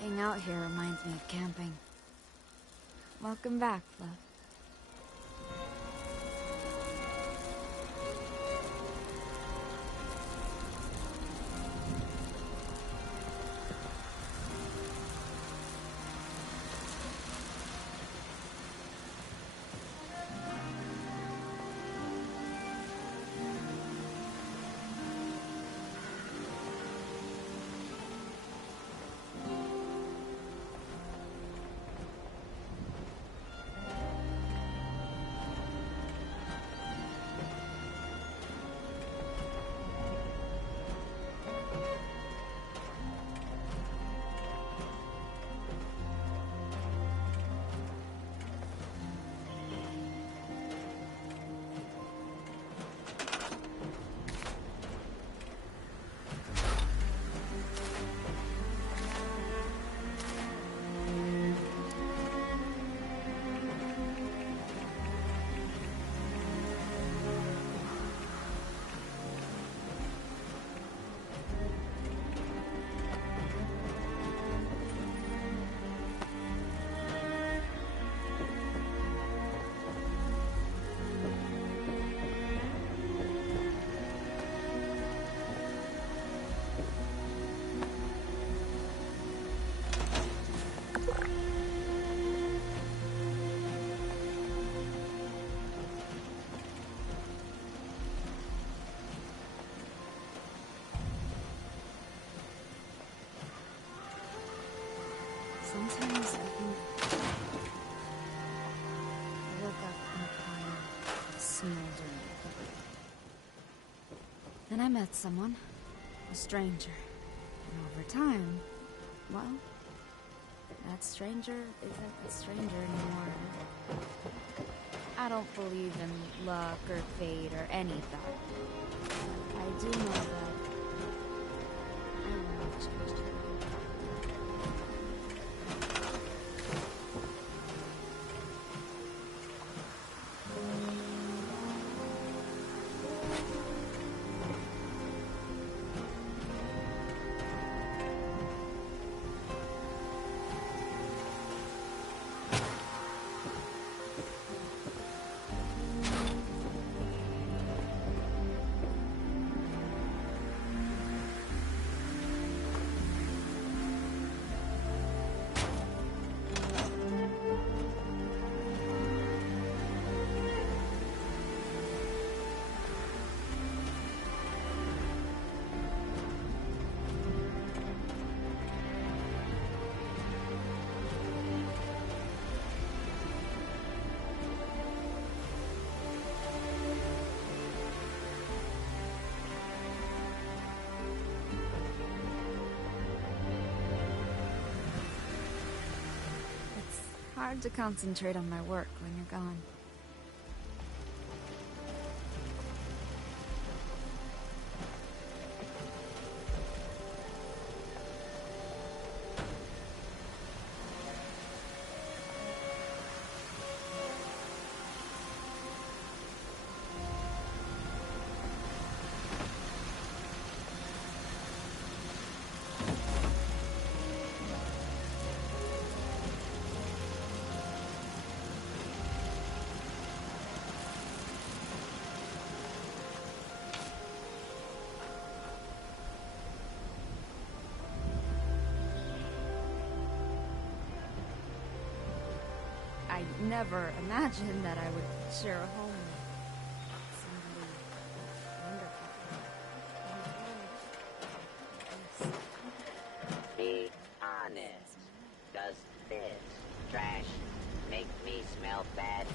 Being out here reminds me of camping. Welcome back, love. Sometimes I think I woke up in a pile of smoldering debris. Then I met someone, a stranger. And over time, well, that stranger isn't a stranger anymore. I don't believe in luck or fate or any of that. I do know that I will have changed her. Hard to concentrate on my work when you're gone. never imagined that I would share a home with somebody wonderful. Be honest. Does this trash make me smell bad?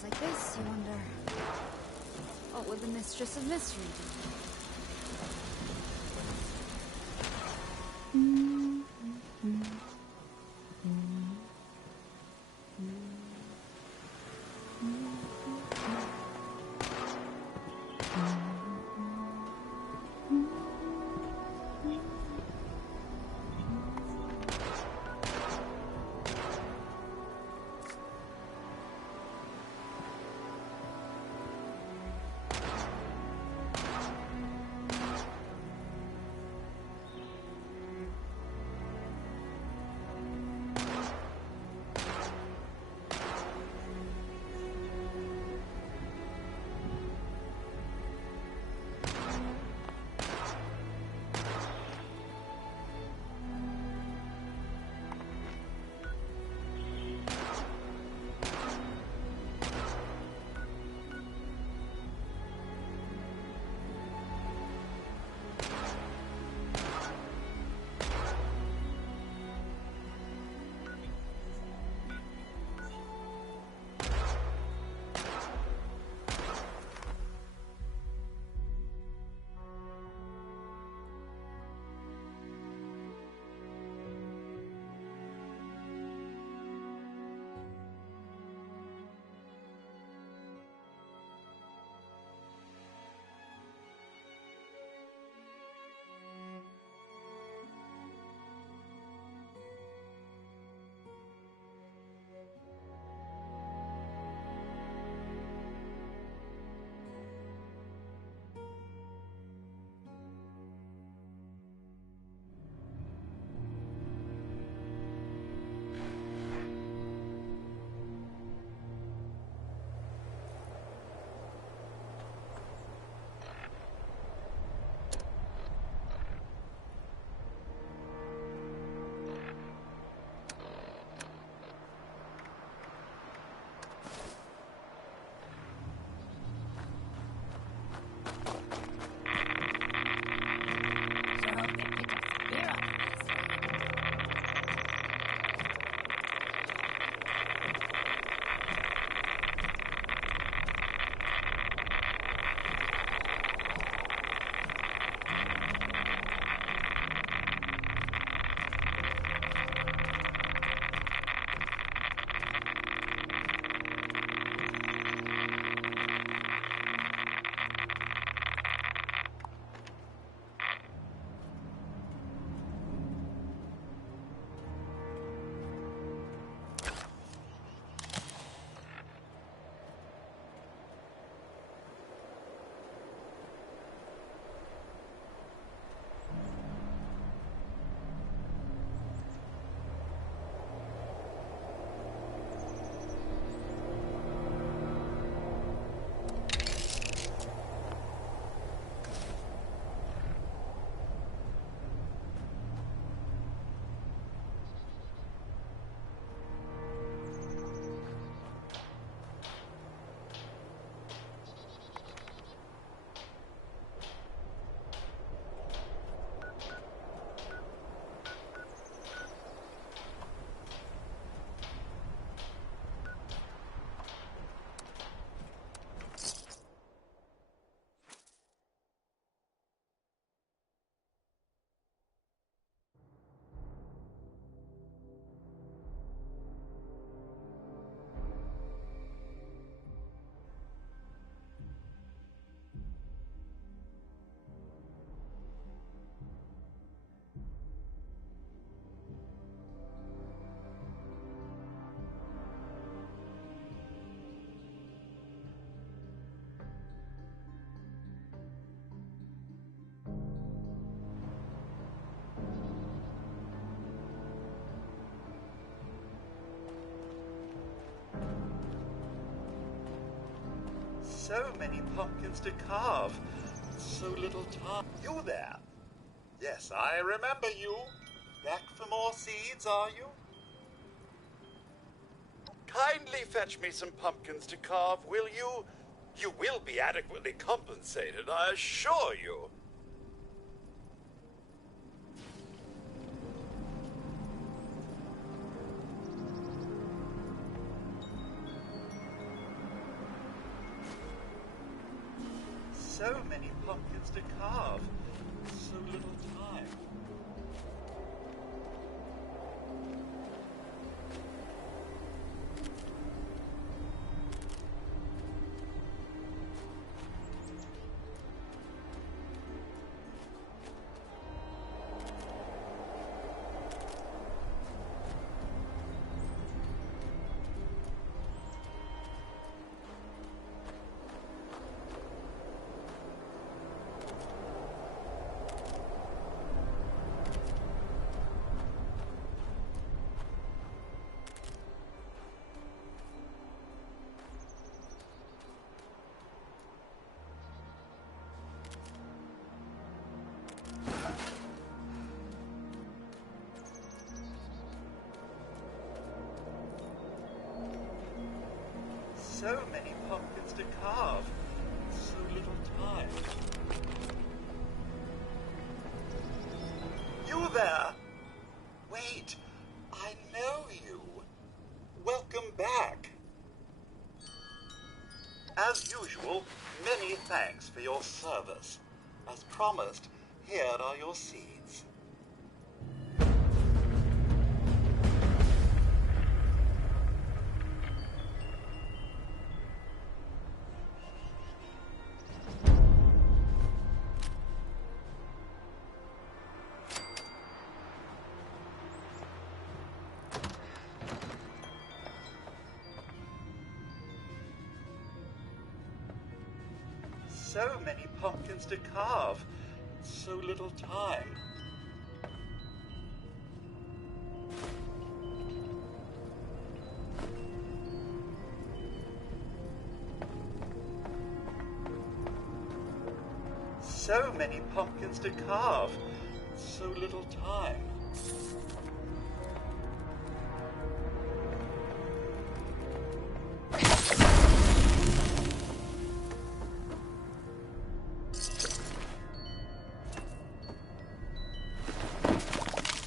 Like this, you wonder, what would the Mistress of Mystery do? So many pumpkins to carve. So little time. You there? Yes, I remember you. Back for more seeds, are you? Kindly fetch me some pumpkins to carve, will you? You will be adequately compensated, I assure you. So many pumpkins to carve. So little time. So many pumpkins to carve. So little time. You there! Wait, I know you. Welcome back. As usual, many thanks for your service. As promised, here are your seeds. So many pumpkins to carve. So little time. So many pumpkins to carve. So little time.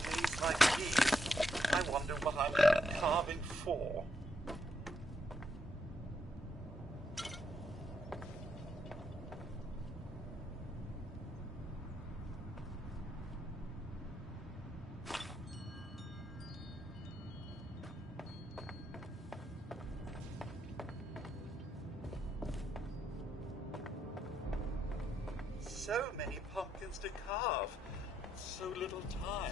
Days like these, I wonder what I'm carving for. So many pumpkins to carve. So little time.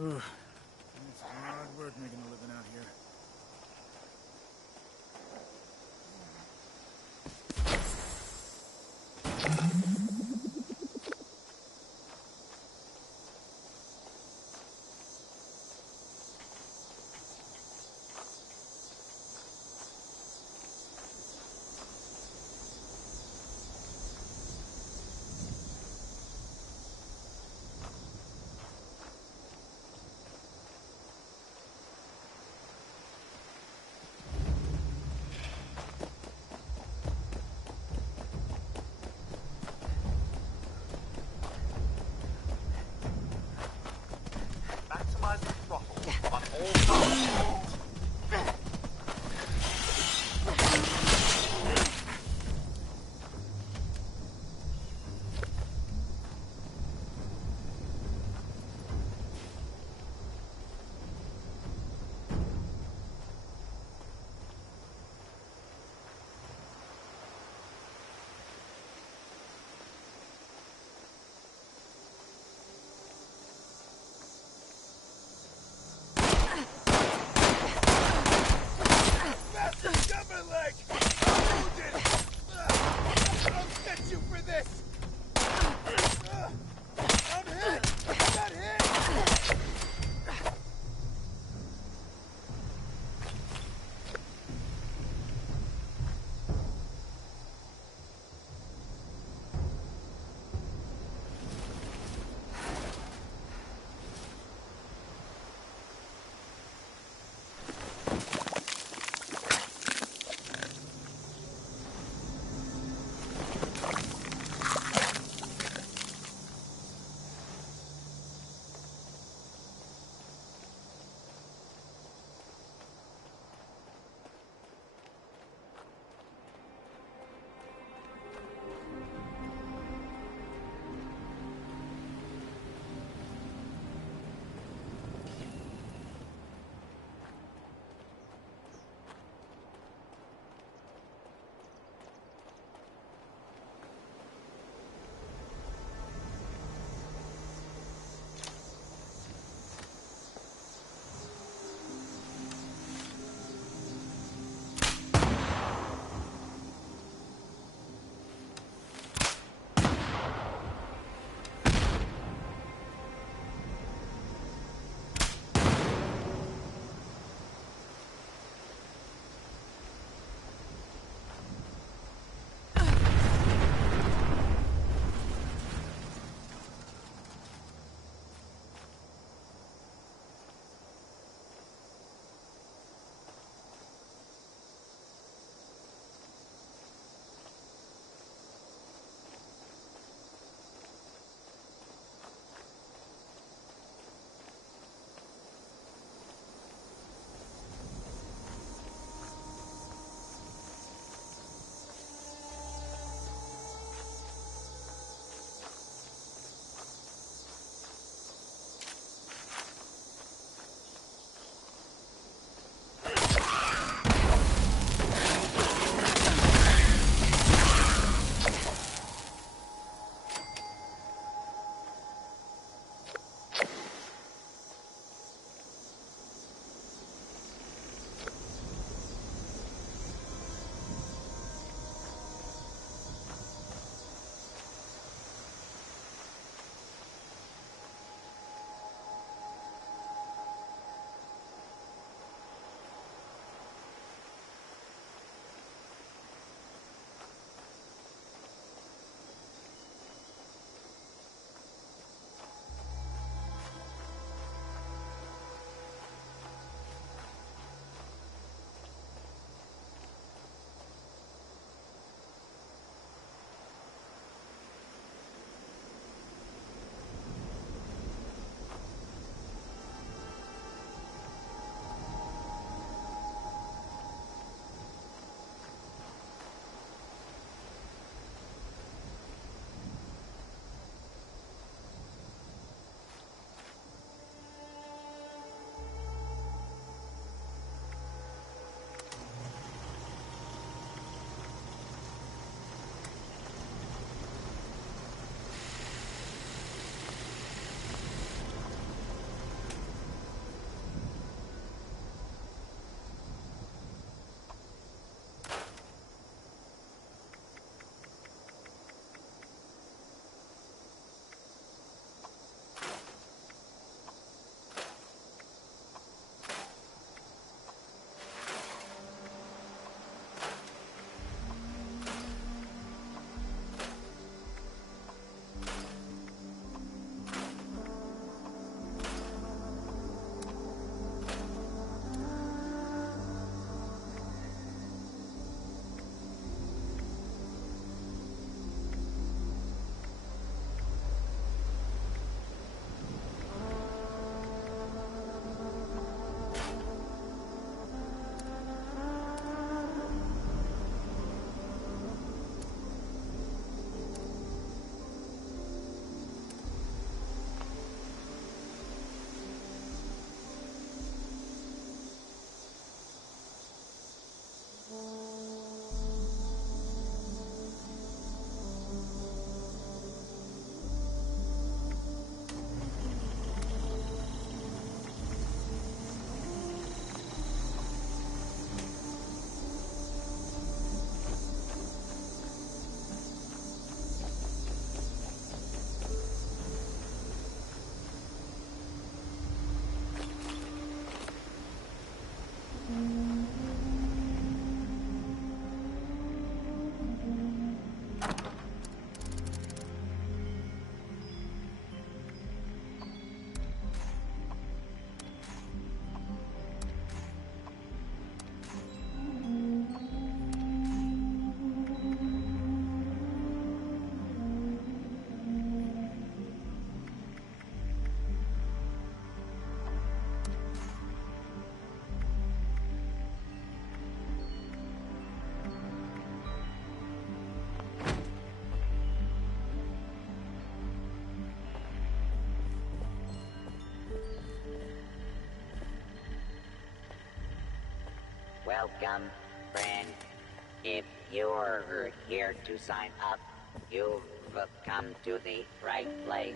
Ugh. It's hard work making a living out here. Welcome, friend. If you're here to sign up, you've come to the right place.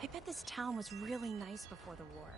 I bet this town was really nice before the war.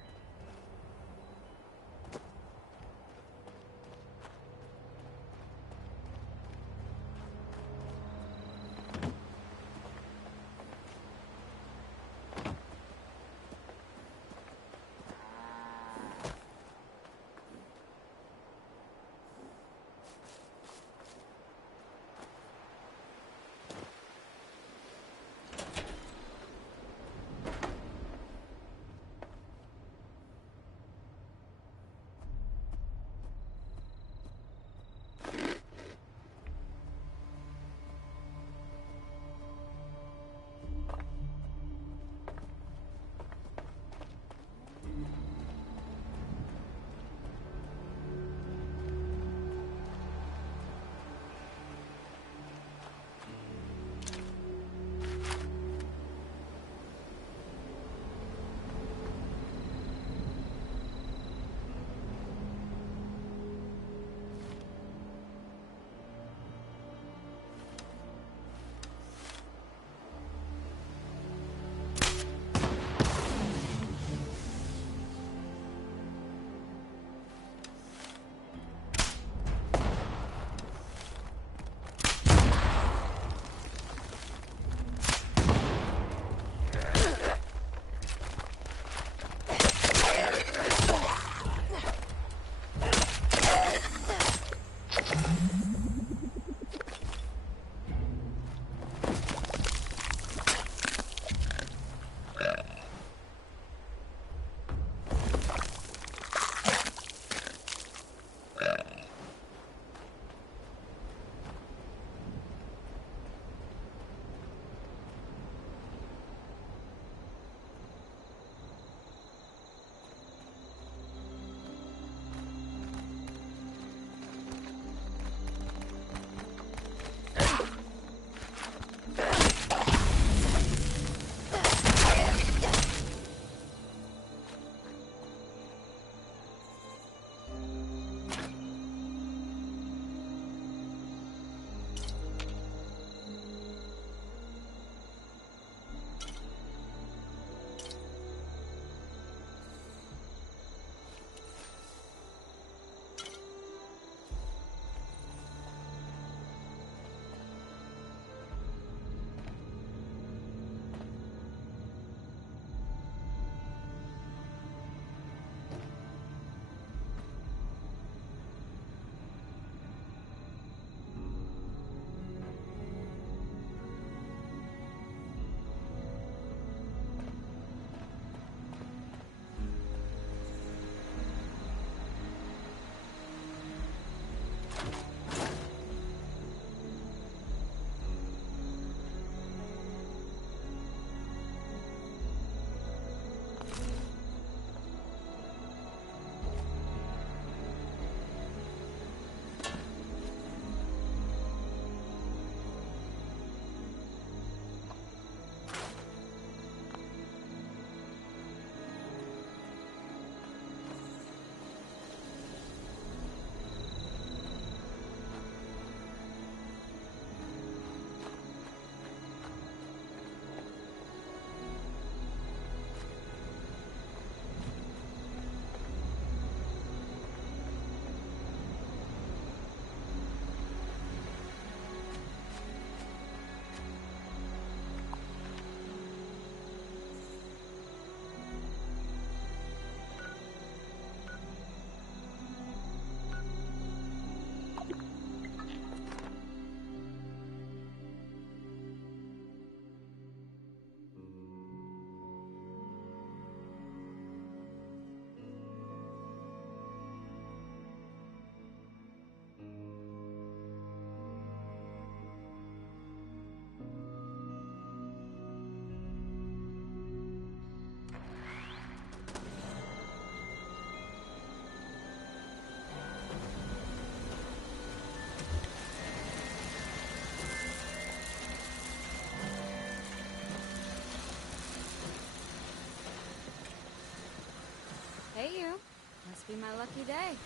Be my lucky day.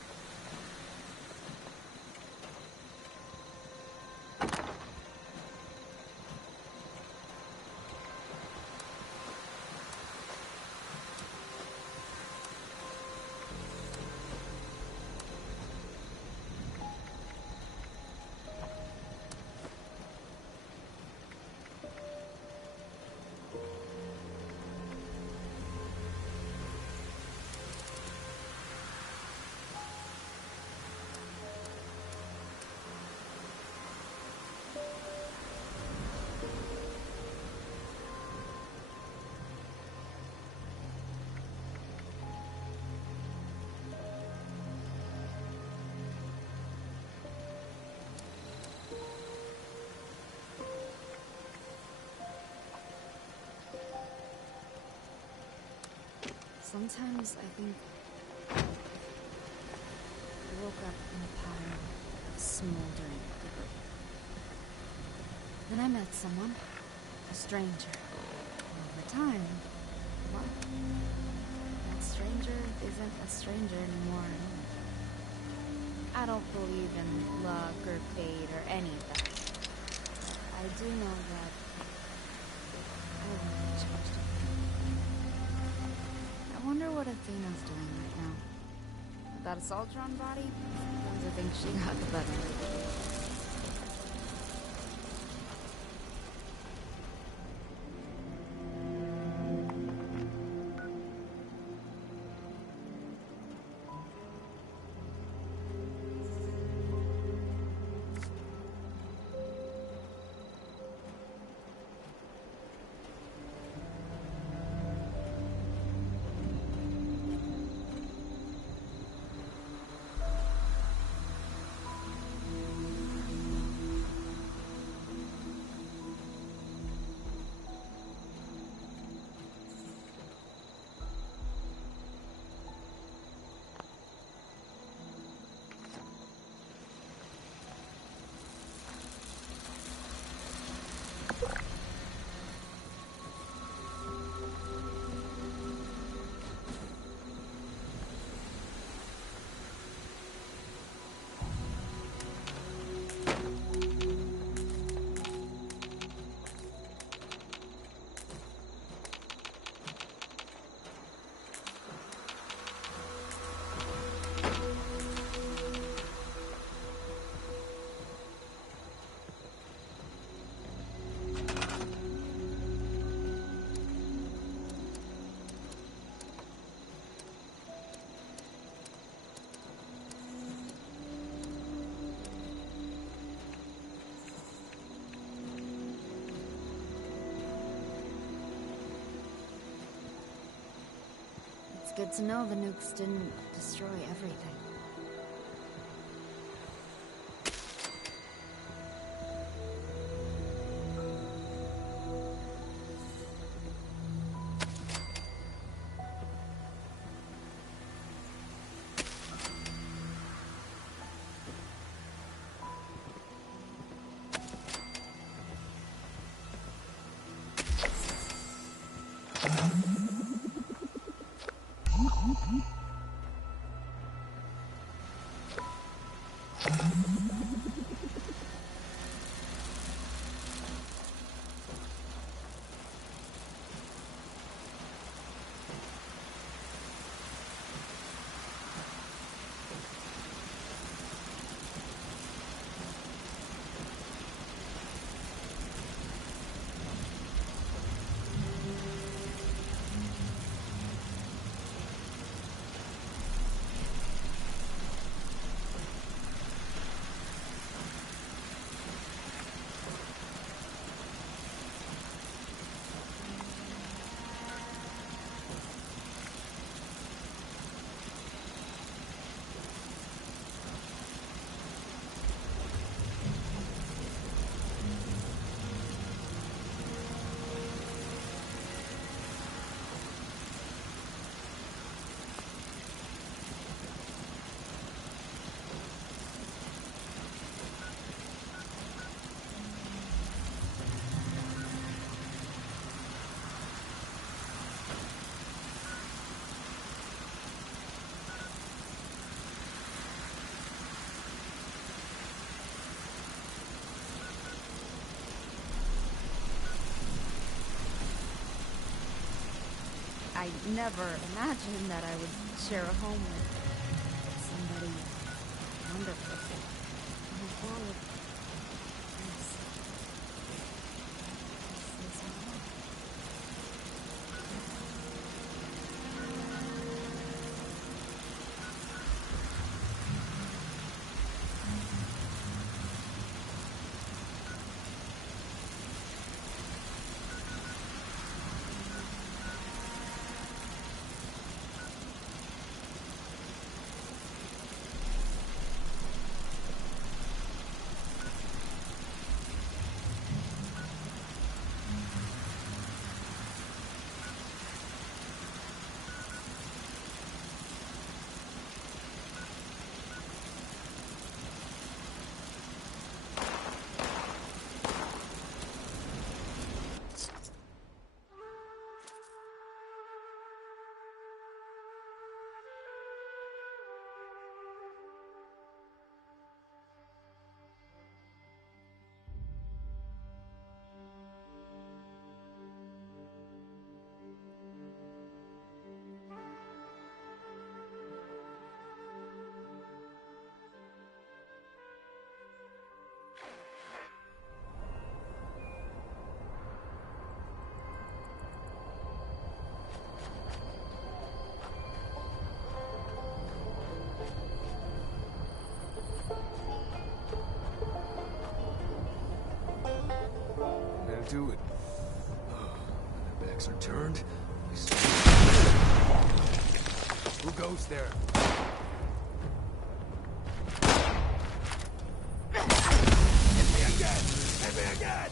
Sometimes I think I woke up in a pile of smoldering debris. Then I met someone, a stranger. And over time, well, that stranger isn't a stranger anymore. I don't believe in luck or fate or any of that. But I do know that I really changed it. I wonder what Athena's doing right now. With that Assaultron body? Sometimes I think she got the better of it. It's good to know the nukes didn't destroy everything. I never imagined that I would share a home with somebody wonderful. And full of this. This is my life. Do it. When their backs are turned, we start. Who goes there? Hit me again! Hit me again!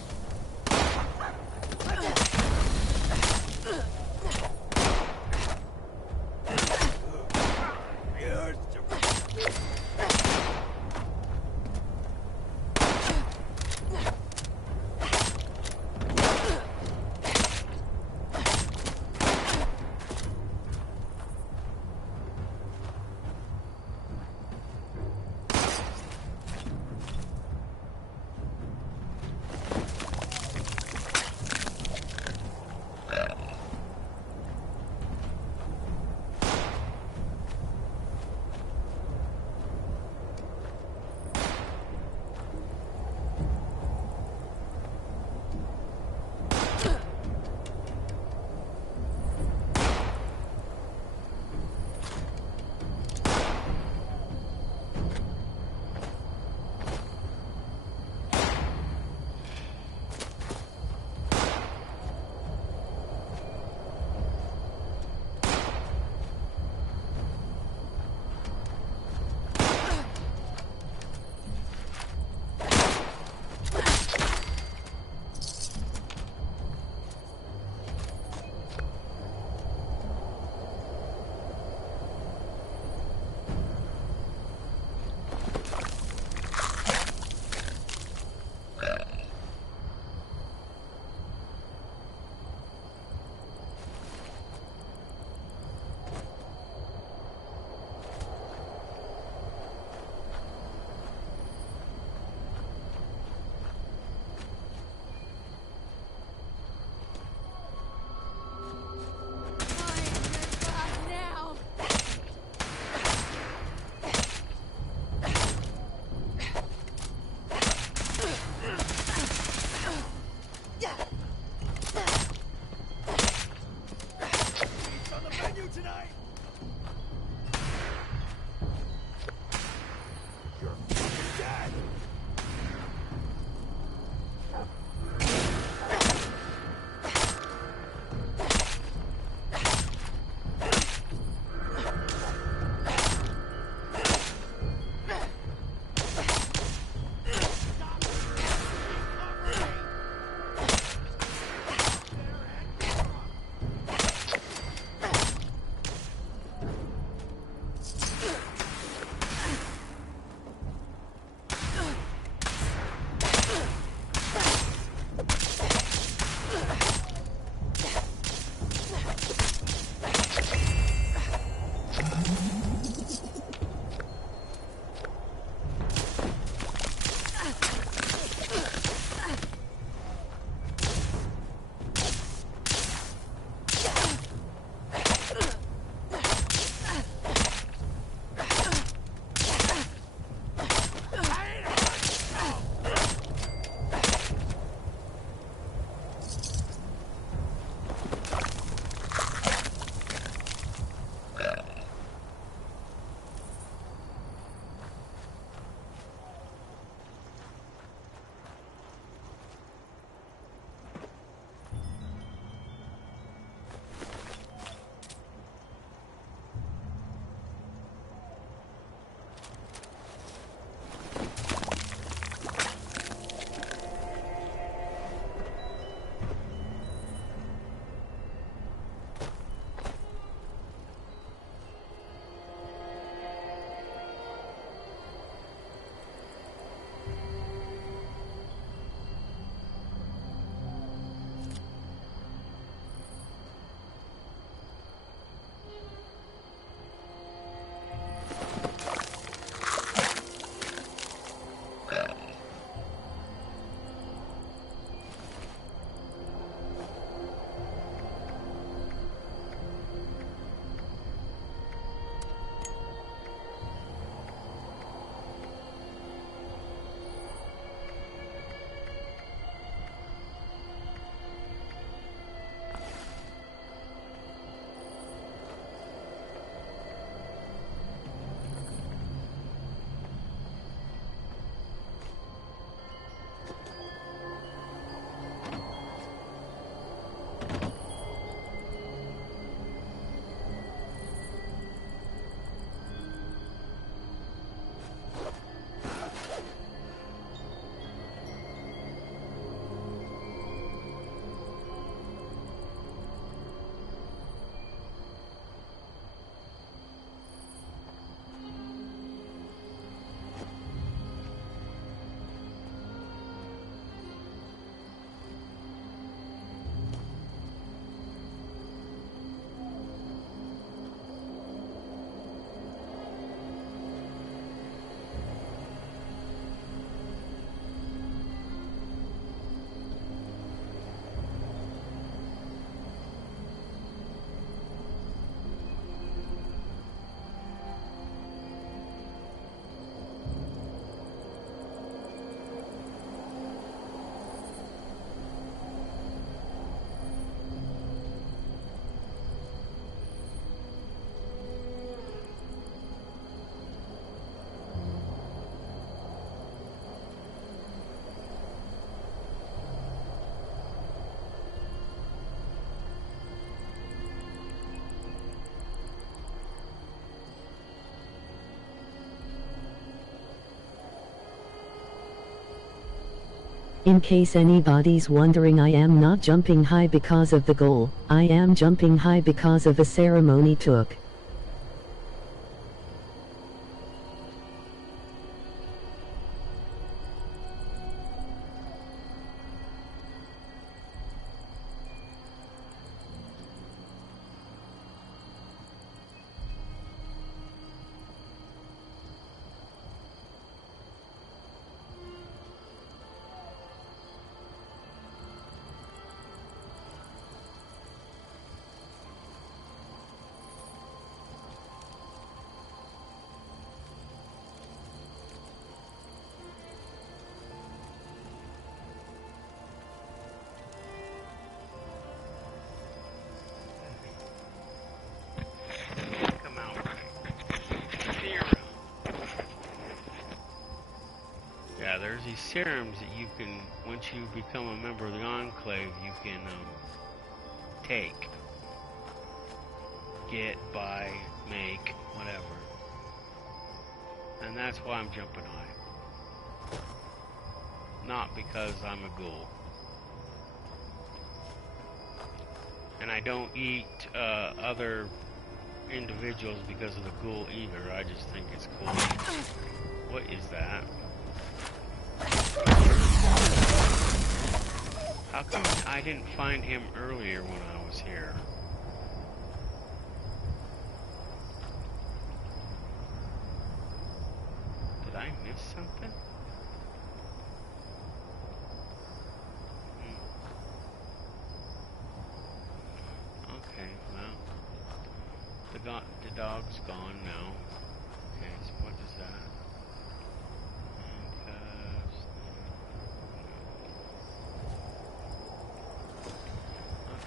In case anybody's wondering, I am not jumping high because of the goal. I am jumping high because of a ceremony took. Yeah, there's these serums that you can, once you become a member of the Enclave, you can take, get, buy, make, whatever. And that's why I'm jumping high. Not because I'm a ghoul. And I don't eat other individuals because of the ghoul either. I just think it's cool. What is that? How come I didn't find him earlier when I was here? Did I miss something? Okay, well, the dog's gone now. Okay, so what is that?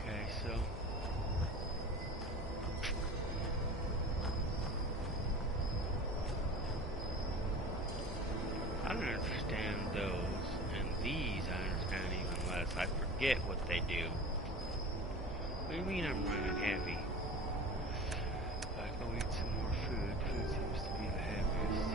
Okay, so I don't understand those, and these I understand even less. I forget what they do. What do you mean I'm running heavy? I go eat some more food. Food seems to be the heaviest.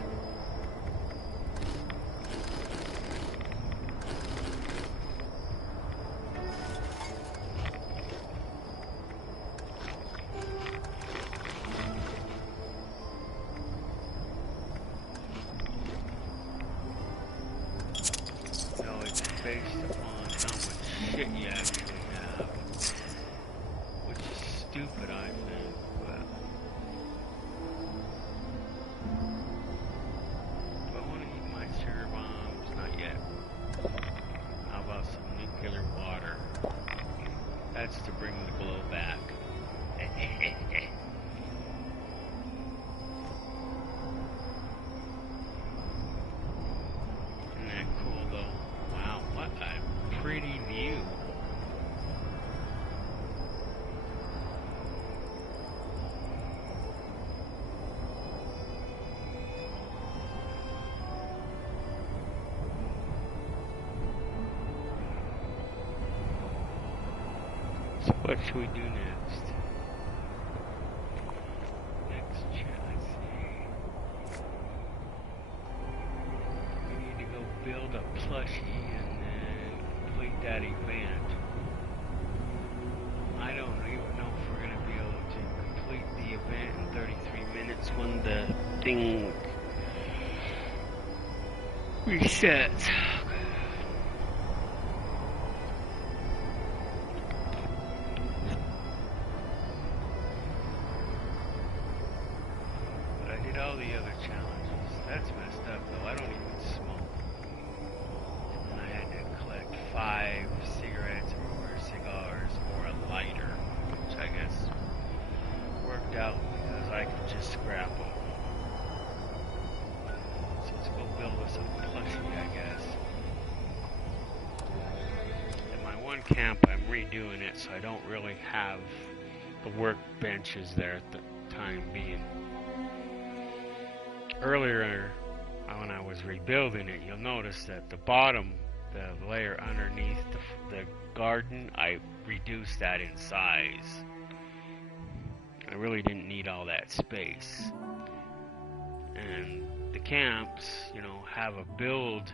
Based upon how much shit you actually have, which is stupid, I think, but do I want to eat my sugar bombs? Not yet. How about some nuclear water? That's to bring the glow back. Isn't that cool, though? Wow, what a pretty view. So what should we do next? Next chat, let's see. We need to go build a plushie and then complete that event. I don't even know if we're going to be able to complete the event in 33 minutes when the thing resets. But I did all the other challenges. That's messed up though. I don't even smoke. And I had to collect 5 cigarettes or cigars or a lighter, which I guess worked out because I could just scrap them. So let's go build us a plushie, I guess. In my one camp, I'm redoing it, so I don't really have the workbenches there at the time being. Earlier, when I was rebuilding it, you'll notice that the bottom, the layer underneath the garden, I reduced that in size. I really didn't need all that space. And the camps, you know, have a build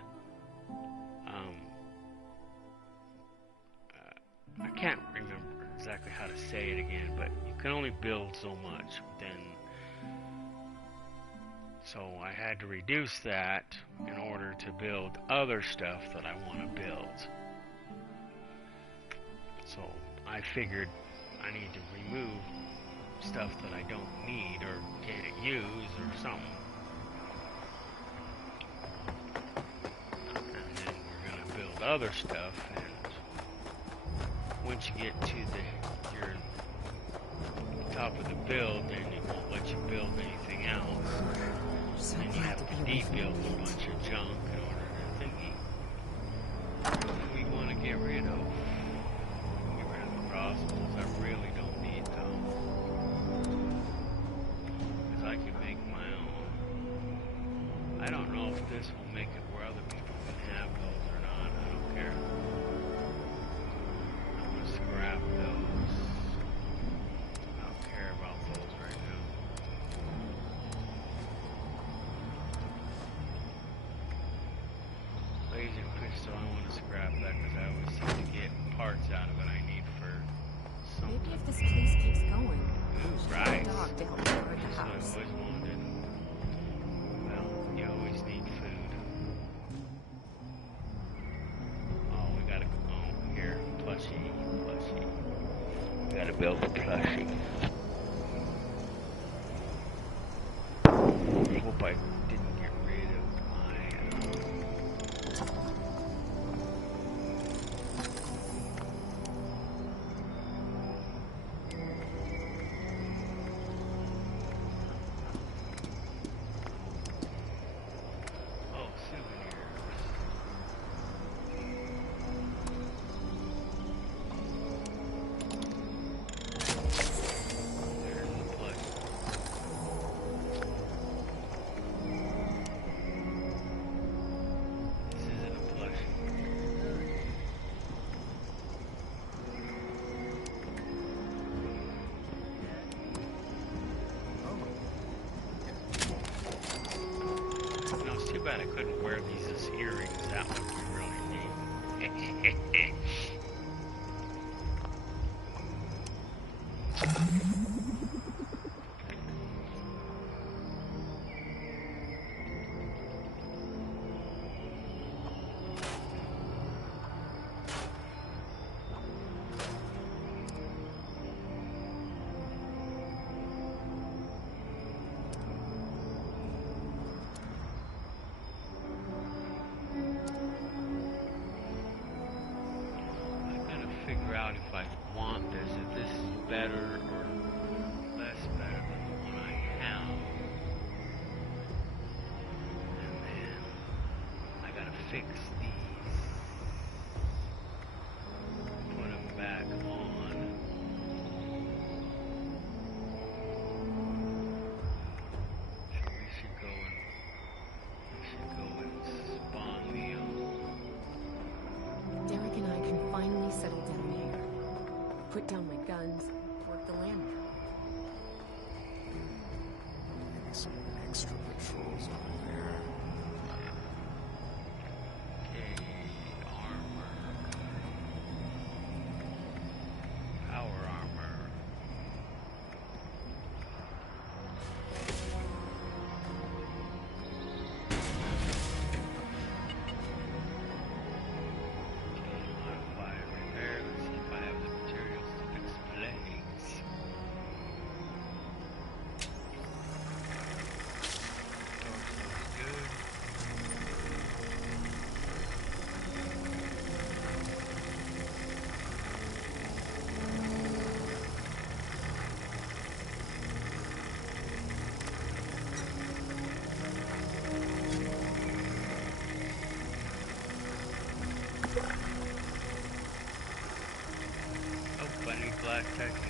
I can't remember exactly how to say it again, but you can only build so much. So I had to reduce that in order to build other stuff that I want to build. So I figured I need to remove stuff that I don't need or can't use or something. And then we're going to build other stuff, and once you get to your top of the build, then it won't let you build anything else. And you have to de-build a bunch of junk in order to thingy. We want to get rid of. Get rid of the crossbows. I really don't need them. Because I can make my own. I don't know if this will make it where other people can have those or not. I don't care. I'm going to scrap those. I don't care about those right now. Laser pistol, I want to scrap that because I always seem to get parts out of it I need for something. Maybe if this place keeps going, Ooh, right. dog to help guard the That's what I house. always wanted. Well, you always need food. Oh, we gotta go. Oh, here, plushie. We gotta build a plushie. I hope I didn't get rid of my. Oh, souvenirs. There's the plush. This isn't a plushie. You know, it's too bad I couldn't wear these as earrings. That would be really neat. I gotta figure out if I want this, if this is better or less better than the one I have. And then I gotta fix these. Put them back on. So we should go and spawn the Derek and I can finally settle down here. Put down my guns, work the land now. Maybe some extra patrols over there. Okay, armor. Power armor. Okay, modify and repair. Let's see if I have the materials to fix blades. Torso's good. Oh, I need black titanium.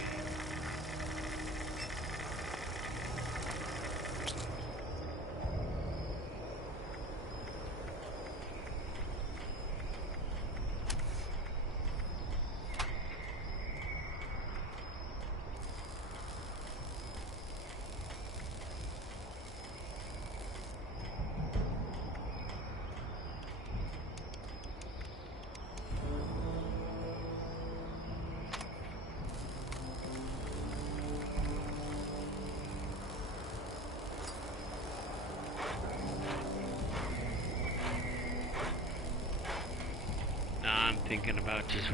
thinking about just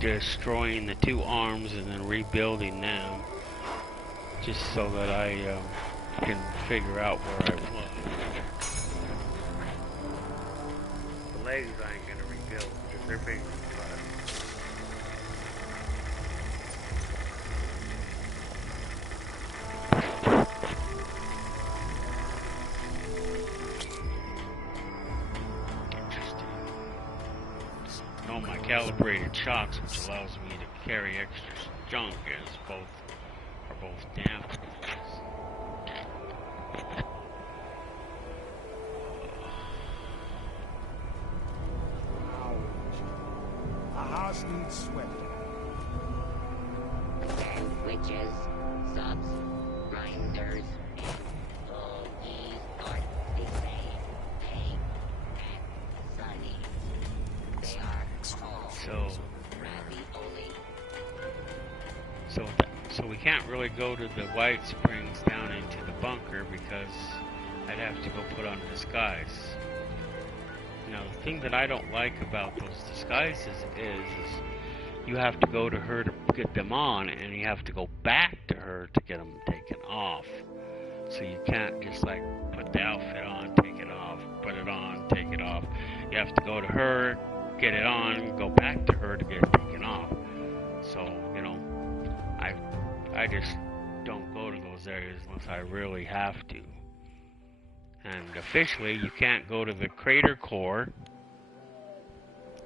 destroying the two arms and then rebuilding them, just so that I can figure out where I was. The legs I ain't gonna rebuild because they're big. All my calibrated shocks, which allows me to carry extra junk, as both damaged. The house needs swept. And witches, subs, grinders, and all these are the same thing. And sunny. They are all ravioli. So we can't really go to the White Springs down into the bunker because I'd have to go put on a disguise. Now, the thing that I don't like about those disguises is you have to go to her to get them on, and you have to go back to her to get them taken off. So you can't just like put the outfit on, take it off, put it on, take it off. You have to go to her, get it on, go back to her to get it taken off. So, you know, I just don't go to those areas unless I really have to. And officially, you can't go to the crater core.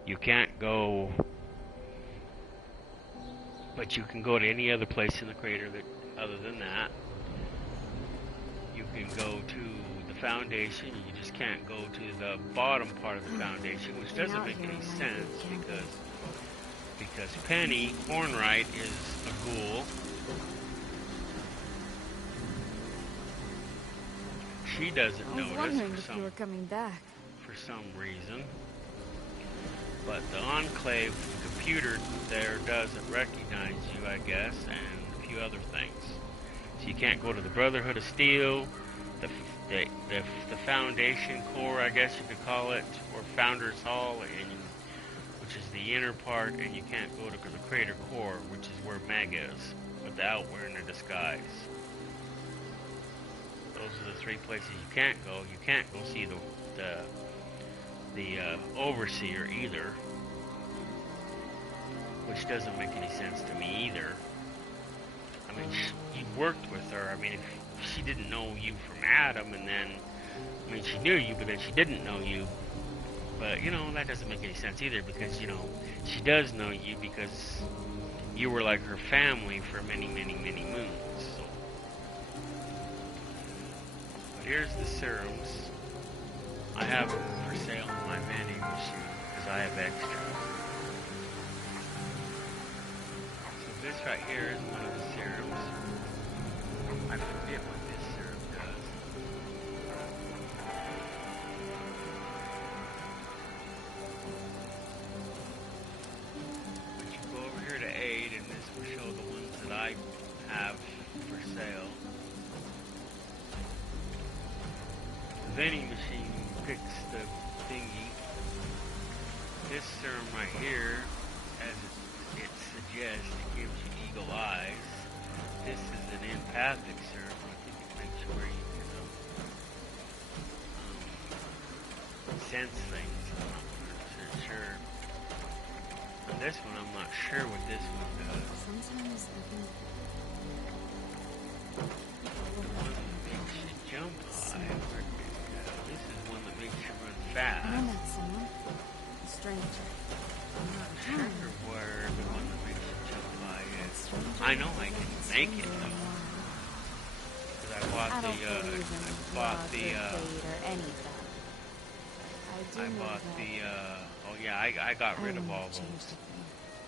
You can't go, but you can go to any other place in the crater that, other than that. You can go to the Foundation. You just can't go to the bottom part of the Foundation, which doesn't make any sense because Penny Hornwright is a ghoul. She doesn't notice for some reason, but the Enclave computer there doesn't recognize you, I guess, and a few other things. So you can't go to the Brotherhood of Steel, the Foundation Core, I guess you could call it, or Founders Hall, which is the inner part, and you can't go to the Crater Core, which is where Meg is, without wearing a disguise. Those are the three places you can't go. You can't go see the Overseer either, which doesn't make any sense to me either. I mean, you worked with her. I mean, if she didn't know you from Adam, and then, I mean, she knew you, but then she didn't know you. But, you know, that doesn't make any sense either, because, you know, she does know you because you were like her family for many, many, many moons. So. But here's the serums. I have them for sale in my vending machine, because I have extra. So this right here is one of the serums. I forget what this serum does. But you go over here to aid, and this will show the ones that I have for sale. The vending machine picks the thingy. This serum right here, as it suggests, it gives you eagle eyes. This is an empathic serum. I think it makes where you can sense things. I'm not 100% sure. And this one, I'm not sure what this one does. Sometimes I think The one that makes you jump high. This is one that makes you run fast. I met someone, a stranger. I'm not sure where the one that makes you jump high is. I know I can make it though. Because I bought oh yeah, I got rid of all those.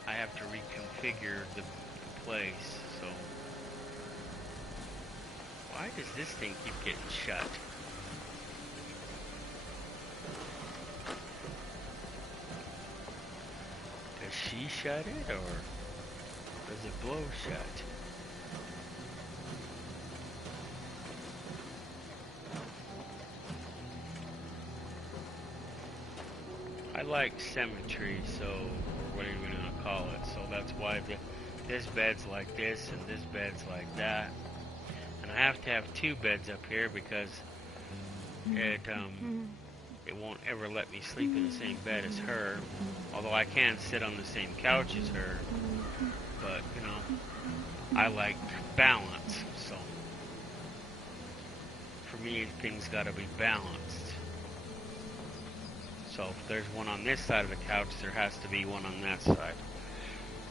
I have to reconfigure the place, so. Why does this thing keep getting shut? Does she shut it, or does it blow shut? I like symmetry, so, or whatever you're gonna call it. So that's why this bed's like this and this bed's like that. And I have to have two beds up here because it won't ever let me sleep in the same bed as her. Although I can sit on the same couch as her, but you know, I like balance. So for me, things got to be balanced. So if there's one on this side of the couch, there has to be one on that side.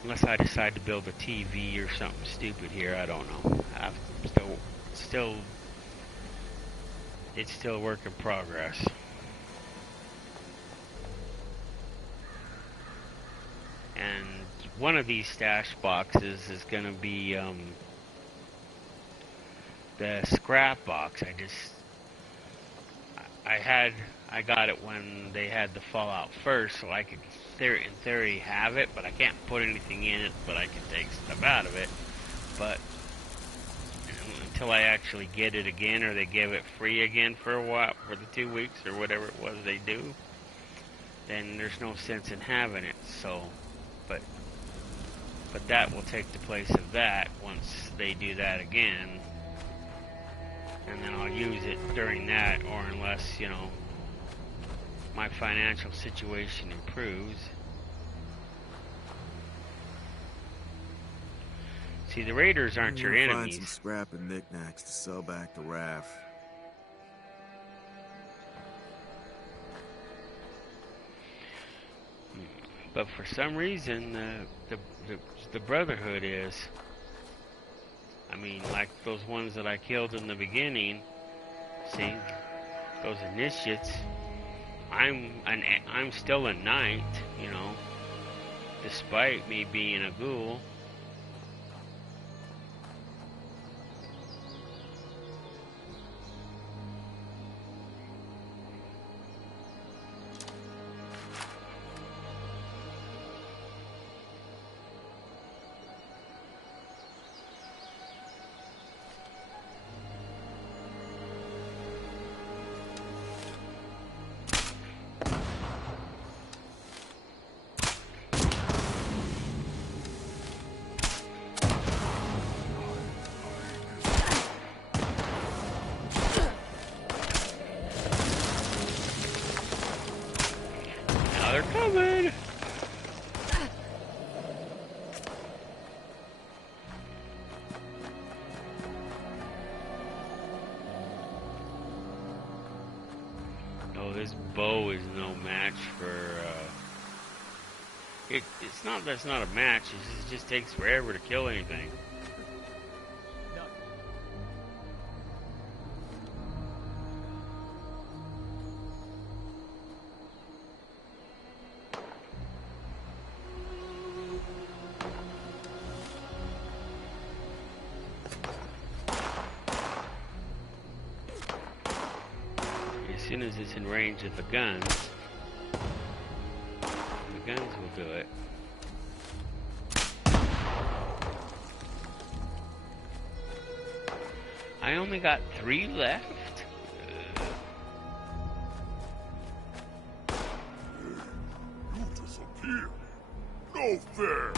Unless I decide to build a TV or something stupid here, I don't know. It's still a work in progress. And one of these stash boxes is going to be the scrap box. I got it when they had the Fallout first, so I could, in theory, have it, but I can't put anything in it, but I can take stuff out of it. But until I actually get it again, or they give it free again for a while, for the 2 weeks, or whatever it was they do, then there's no sense in having it. So, but that will take the place of that once they do that again. And then I'll use it during that, or unless, you know, my financial situation improves. See, the raiders aren't your enemies. Find some scrap and knickknacks to sell back to Raph. But for some reason, the Brotherhood is. I mean, like those ones that I killed in the beginning. See, those initiates. I'm still a knight, you know, despite me being a ghoul. They're coming! No, this bow is no match for, it's not, that's not a match, it just takes forever to kill anything. As soon as it's in range of the guns will do it. I only got 3 left. You disappear. No fair.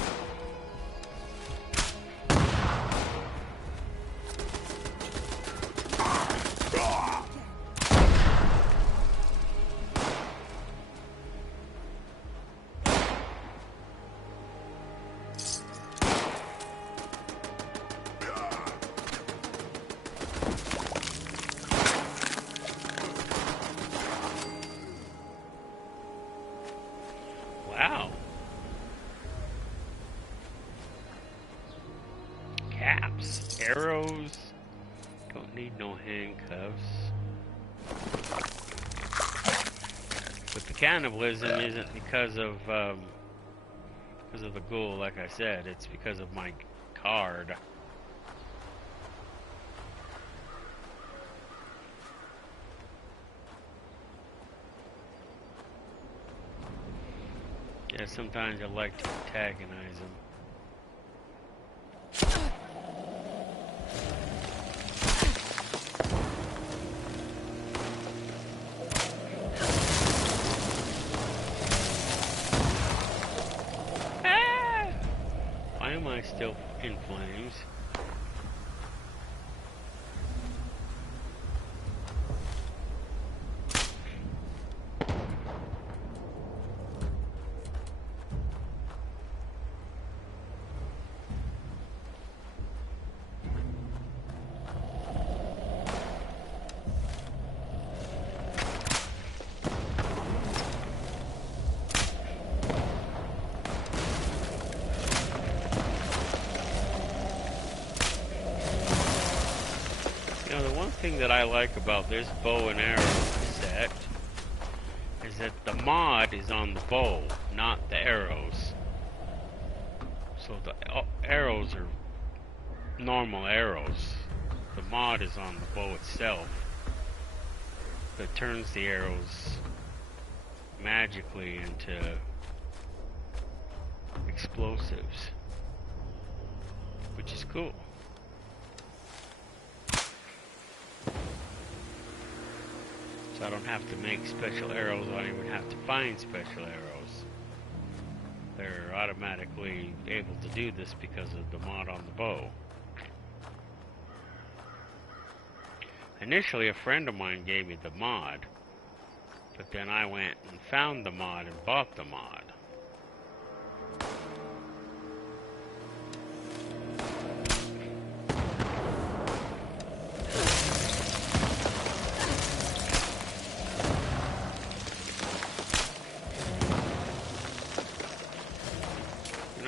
Wow. Caps, arrows. Don't need no handcuffs. But the cannibalism isn't because of the ghoul, like I said. It's because of my card. Yeah, sometimes I like to antagonize them. semi still in flames. Thing that I like about this bow and arrow set is that the mod is on the bow, not the arrows. So the arrows are normal arrows. The mod is on the bow itself that turns the arrows magically into explosives, which is cool. So I don't have to make special arrows, I don't even have to find special arrows. They're automatically able to do this because of the mod on the bow. Initially, a friend of mine gave me the mod, but then I went and found the mod and bought the mod.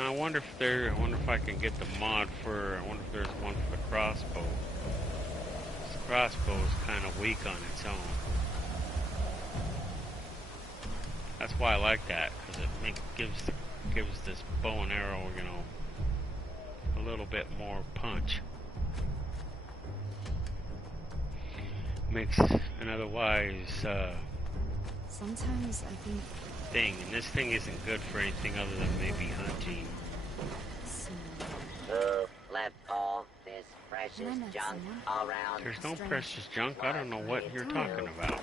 I wonder if I can get the mod for, I wonder if there's one for the crossbow. The crossbow is kind of weak on its own. That's why I like that, because it gives this bow and arrow, you know, a little bit more punch. Makes an otherwise sometimes I think thing, and this thing isn't good for anything other than maybe hunting. Who left all this precious junk around? There's no precious junk. I don't know what you're talking about.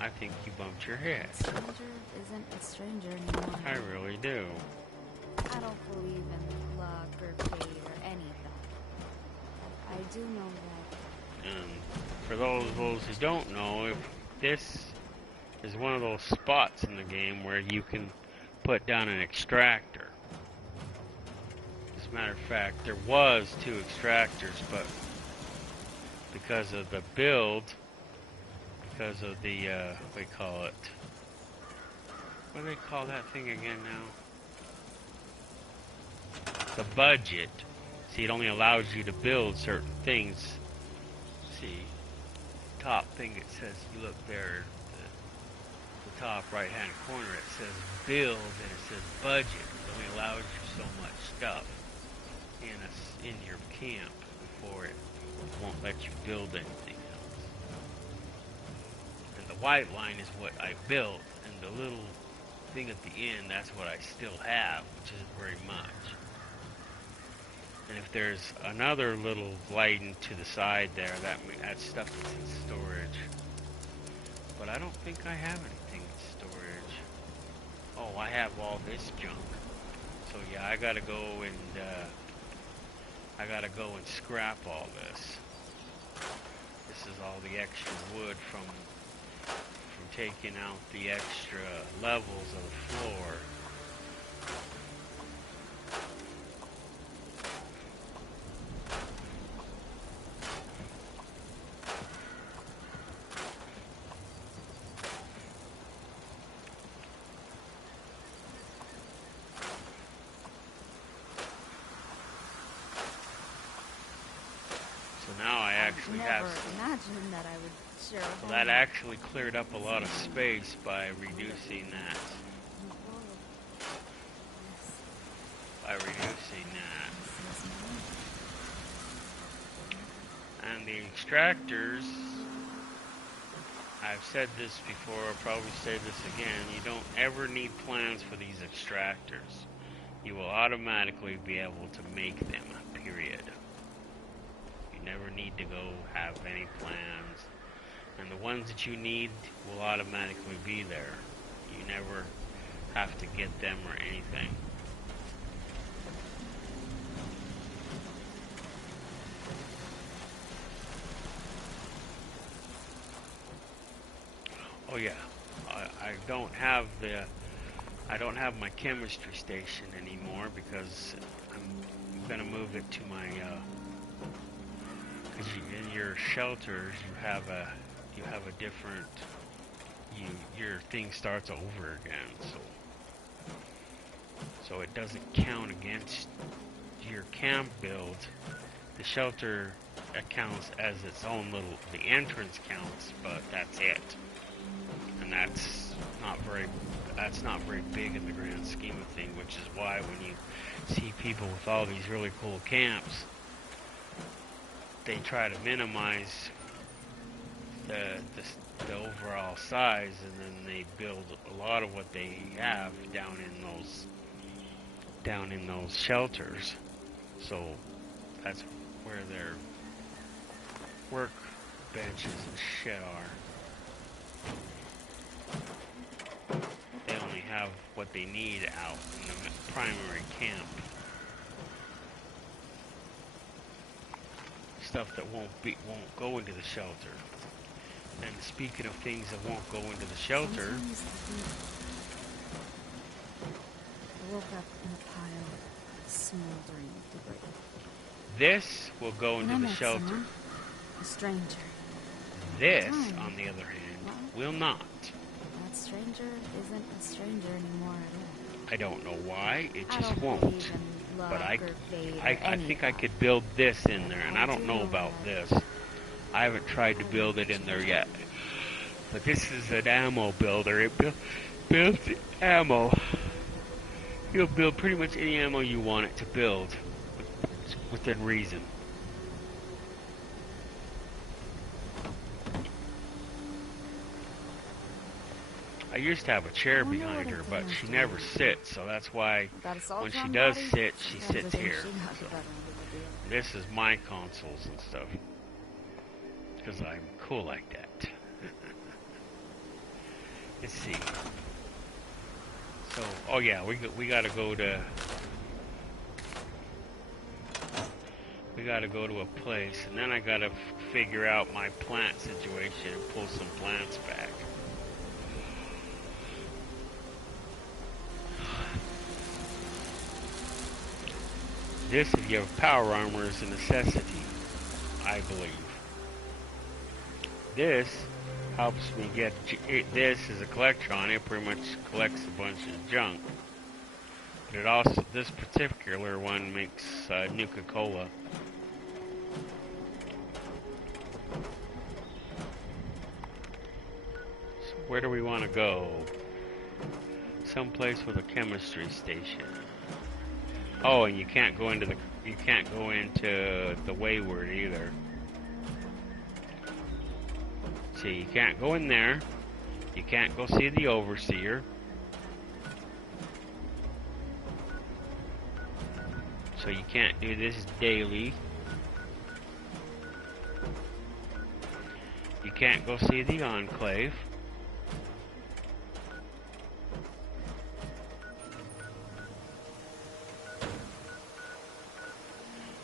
I think you bumped your head. A stranger isn't a stranger anymore. I really do. I don't believe in luck or fate or anything. I do know that. And for those who don't know, if this is one of those spots in the game where you can put down an extractor. As a matter of fact, there was 2 extractors, but because of the build, because of the, what do they call it? What do they call that thing again now? The budget. See, it only allows you to build certain things. See, top thing it says, you look there, the top right hand corner, it says build and it says budget. It only allows you so much stuff in your camp before it won't let you build anything else. And the white line is what I built, and the little thing at the end, that's what I still have, which isn't very much. And if there's another little lighting to the side there, that's stuff that's in storage. But I don't think I have anything in storage. Oh, I have all this junk. So yeah, I gotta go and scrap all this. This is all the extra wood from taking out the extra levels of the floor. So now I actually have some. Imagine that I would share a So home. that actually cleared up a lot of space by reducing that. And the extractors, I've said this before, I'll probably say this again, you don't ever need plans for these extractors. You will automatically be able to make them, period. You never need to go have any plans. And the ones that you need will automatically be there. You never have to get them or anything. I don't have my chemistry station anymore because I'm gonna move it to my, because in your shelters you have a different, your thing starts over again, so it doesn't count against your camp build. The shelter counts as its own little, the entrance counts, but that's it. And that's not very big in the grand scheme of things, which is why when you see people with all these really cool camps, they try to minimize the overall size, and then they build a lot of what they have down in those shelters. So that's where their work benches and shit are. They only have what they need out in the primary camp. Stuff that won't go into the shelter. And speaking of things that won't go into the shelter, I woke up in a pile of smoldering debris. This will go into the shelter. A stranger. This, on the other hand, will not. That stranger isn't a stranger anymore at all. I don't know why, it just won't. But I think I could build this in there, and I don't know about this. I haven't tried to build it in there yet. But this is an ammo builder. It builds ammo. You'll build pretty much any ammo you want it to build, within reason. I used to have a chair behind her, but she never sits, so that's why when she does sit, she sits here. So this is my consoles and stuff, because I'm cool like that. Let's see. So, oh yeah, we gotta go to a place, and then I gotta figure out my plant situation and pull some plants back. This, if you have power armor, is a necessity, I believe. This helps me get, this is a collectron, it pretty much collects a bunch of junk. But it also, this particular one makes Nuka-Cola. So where do we want to go? Someplace with a chemistry station. Oh, and you can't go into the Wayward either. See, you can't go in there. You can't go see the Overseer. So you can't do this daily. You can't go see the Enclave.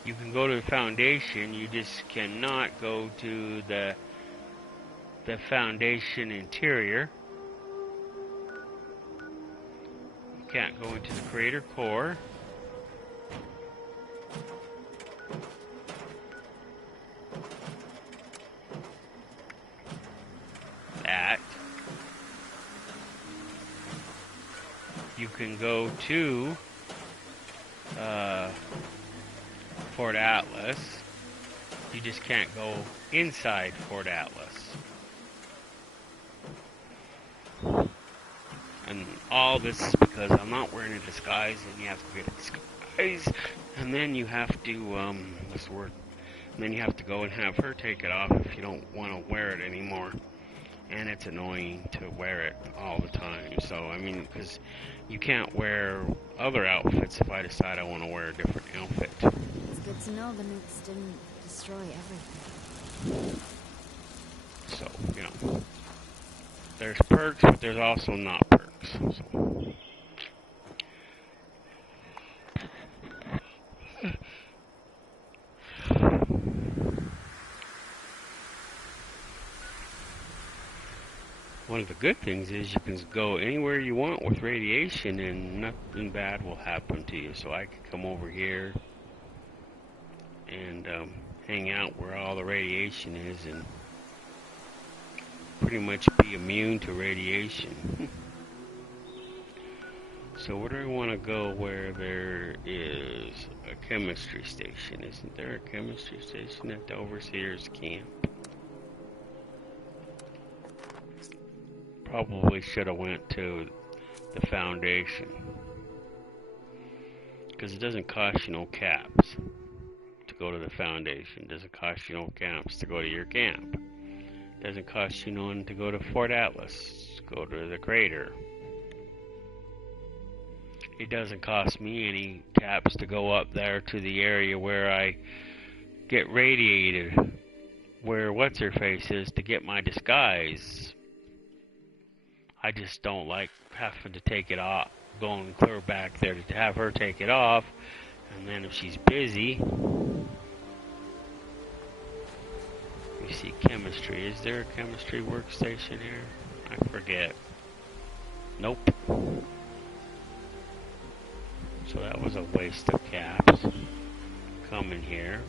You can go to the Foundation, you just cannot go to the Foundation interior. You can't go into the Creator Core. That. You can go to Fort Atlas. You just can't go inside Fort Atlas. And all this is because I'm not wearing a disguise, and you have to get a disguise, and then you have to, what's the word? And then you have to go and have her take it off if you don't want to wear it anymore. And it's annoying to wear it all the time. So, I mean, because you can't wear other outfits if I decide I want to wear a different outfit. It's good to know the nukes didn't destroy everything. So, you know, there's perks, but there's also not perks. So. one of the good things is you can go anywhere you want with radiation and nothing bad will happen to you. So I could come over here and hang out where all the radiation is and pretty much be immune to radiation. So where do I want to go where there is a chemistry station? Isn't there a chemistry station at the Overseer's camp? Probably should have went to the Foundation. Because it doesn't cost you no caps to go to the Foundation. It doesn't cost you no caps to go to your camp. It doesn't cost you none to go to Fort Atlas. Go to the crater. It doesn't cost me any caps to go up there to the area where I get radiated. Where what's-her-face is to get my disguise. I just don't like having to take it off. Going clear back there to have her take it off. And then if she's busy... You see chemistry. Is there a chemistry workstation here? I forget. Nope. So that was a waste of caps. Come in here.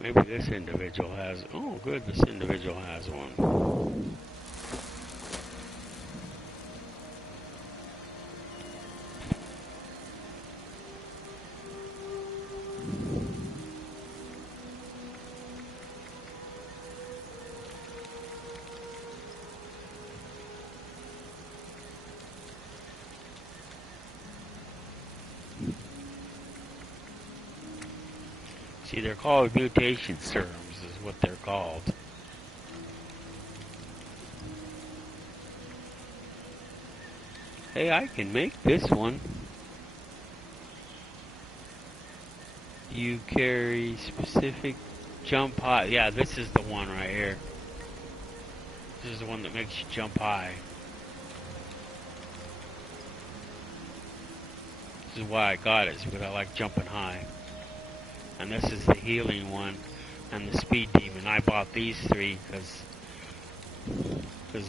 Maybe this individual has... Oh, good, this individual has one. See, they're called mutation serums, is what they're called. Hey, I can make this one. You carry specific jump high. Yeah, this is the one right here. This is the one that makes you jump high. This is why I got it, because I like jumping high. And this is the healing one, and the speed demon. I bought these three because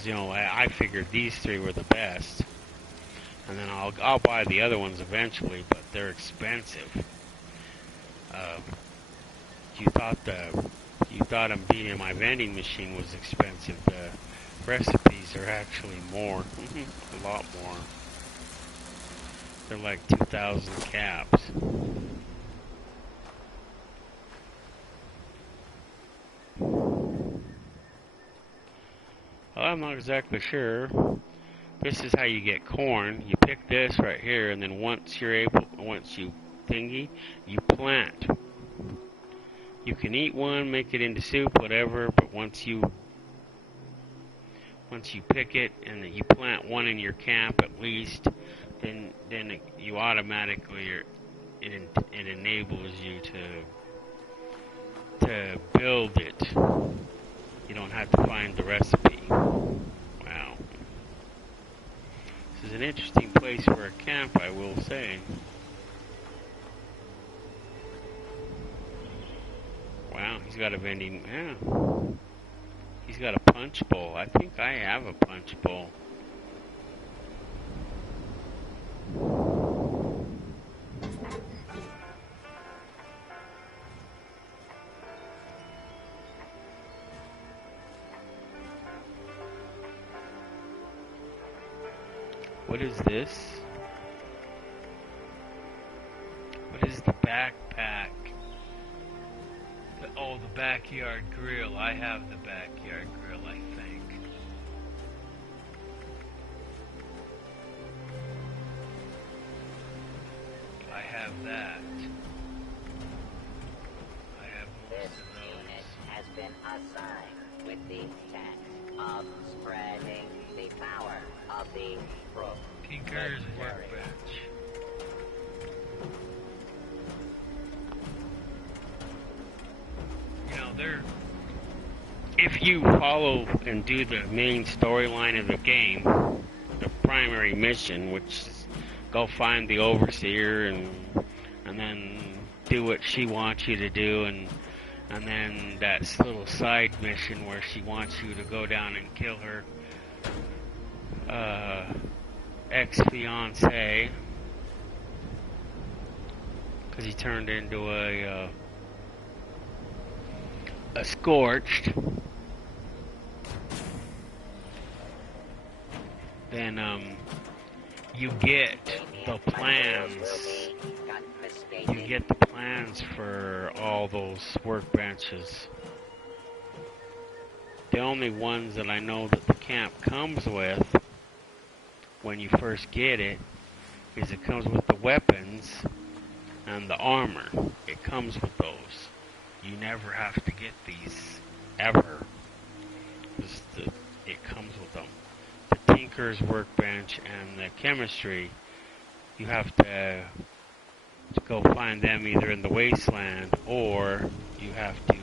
you know I figured these three were the best, and then I'll buy the other ones eventually, but they're expensive. You thought them being in my vending machine was expensive. The recipes are actually more, a lot more. They're like 2,000 caps. Well, I'm not exactly sure. This is how you get corn. You pick this right here, and then once you thingy, you plant. You can eat one, make it into soup, whatever, but once you pick it and you plant one in your camp at least, then you automatically it enables you to build it. You don't have to find the recipe. Wow. This is an interesting place for a camp, I will say. Wow, he's got a vending... Yeah. He's got a punch bowl. I think I have a punch bowl. What is this? What is the backpack? backyard grill. I have the backyard grill, I think. I have that. I have This most of unit those. has been assigned with the task of spreading the power of the brook. Tinker's workbench. You know, if you follow and do the main storyline of the game, the primary mission, which is go find the overseer and then do what she wants you to do, and then that little side mission where she wants you to go down and kill her ex-fiance because he turned into a scorched. Then you get the plans. You get the plans for all those workbenches. The only ones that I know that the camp comes with when you first get it is it comes with the weapons and the armor. It comes with those. You never have to get these ever. It comes with them. The Tinker's workbench and the chemistry, you have to go find them either in the wasteland or you have to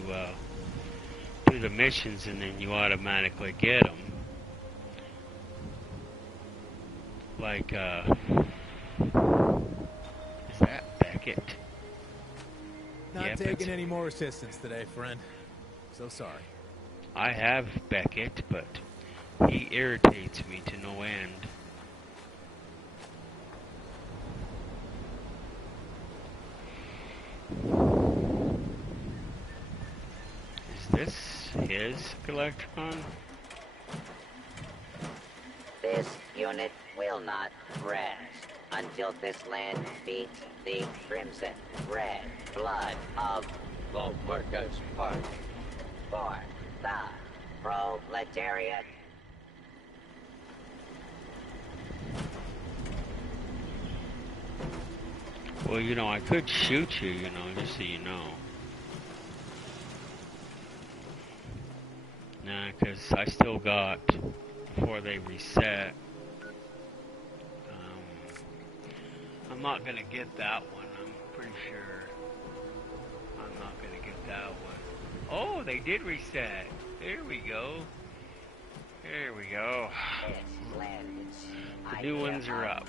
do the missions and then you automatically get them. Like, is that Beckett? Not taking any more assistance today, friend. So sorry. I have Beckett, but he irritates me to no end. Is this his Electron? This unit will not rest until this land beats the crimson red blood of the Workers' Party for the proletariat. Well, you know, I could shoot you, you know, just so you know. Nah, because I still got, before they reset, I'm not going to get that one, I'm pretty sure. I'm not going to get that one. Oh, they did reset. There we go. There we go. The new ones are up.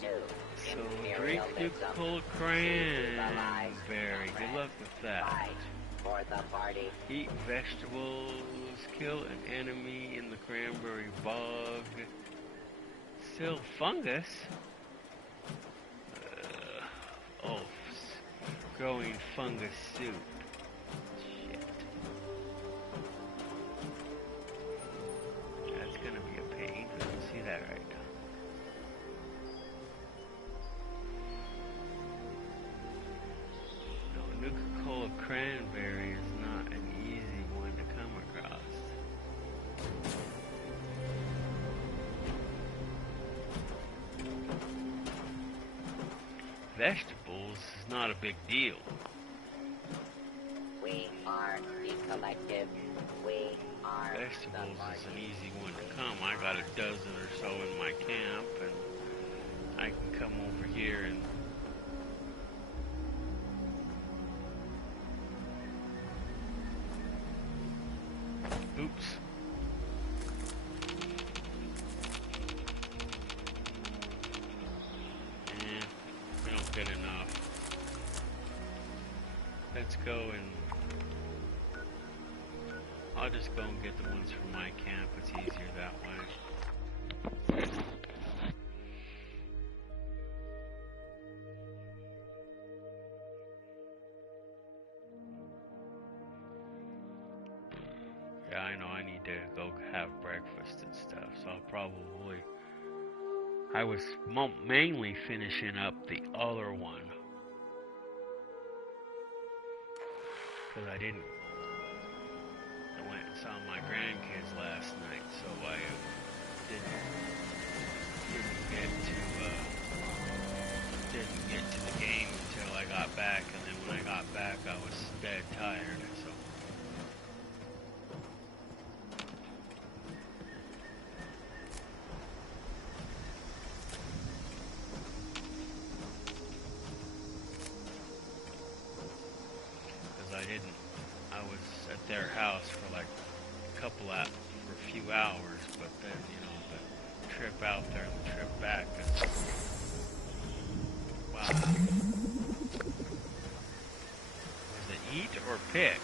So, drink the cold cranberry. Good luck with that. Eat vegetables. Kill an enemy in the cranberry bog. Still fungus. Growing fungus soup. Shit. That's gonna be a pain. I don't see that right now. No, Nuka-Cola cranberry is not an easy one to come across. Vegetables is not a big deal. We are the collective. We are Vegetables is an easy one to come. I got a dozen or so in my camp, and I can come over here and oops. We don't get enough. Let's go and I'll just go and get the ones from my camp. It's easier that way. Yeah, I know I need to go have breakfast and stuff, so I'll probably... I was mainly finishing up the other one. because I didn't. I went and saw my grandkids last night, so I didn't get to the game until I got back, and then when I got back, I was dead tired. So. I was at their house for like for a few hours, but then, you know, the trip out there and the trip back is, wow. Was it eat or pick?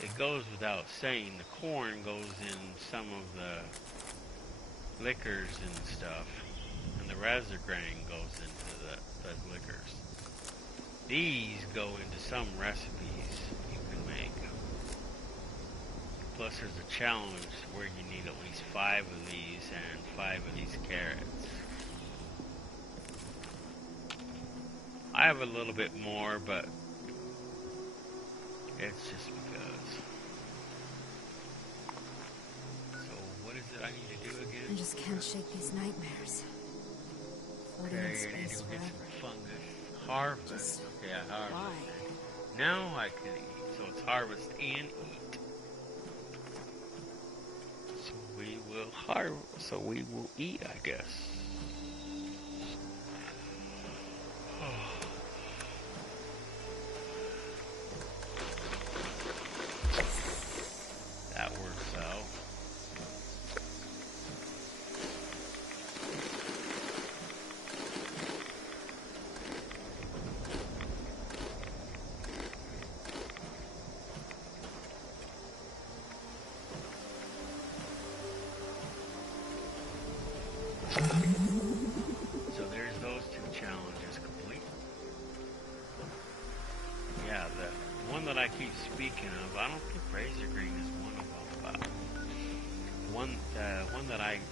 It goes without saying, the corn goes in some of the liquors and stuff, and the razor grain goes into the liquors. These go into some recipes you can make. Plus there's a challenge where you need at least 5 of these and 5 of these carrots. I have a little bit more, but it's just because. So what is it I need to do again? I just can't shake these nightmares. Floating in space I need to go get forever. some fungus. Harvest. Just Okay, I harvest. why? Now I can eat. So it's harvest and eat. So we will harvest. So we will eat, I guess. That works out. So there's those 2 challenges complete. Yeah, the one that I keep speaking of, I don't think razor green is one of them, but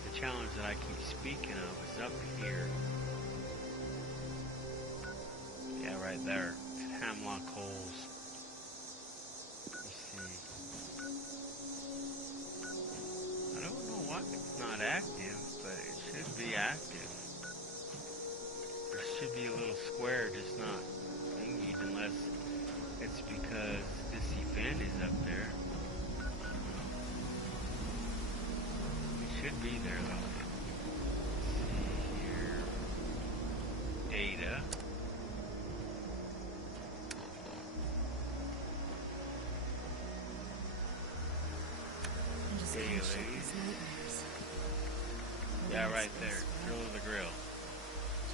the challenge that I keep speaking of is up here. Yeah, right there. It's Hemlock Holes. You see. I don't know why it's not active, but it should be active. There should be a little square, just not thingied, unless it's because this event is up there. It should be there though. Let's see here. Data. I just can't shake these nightmares. Yeah, right there. Grill of the grill.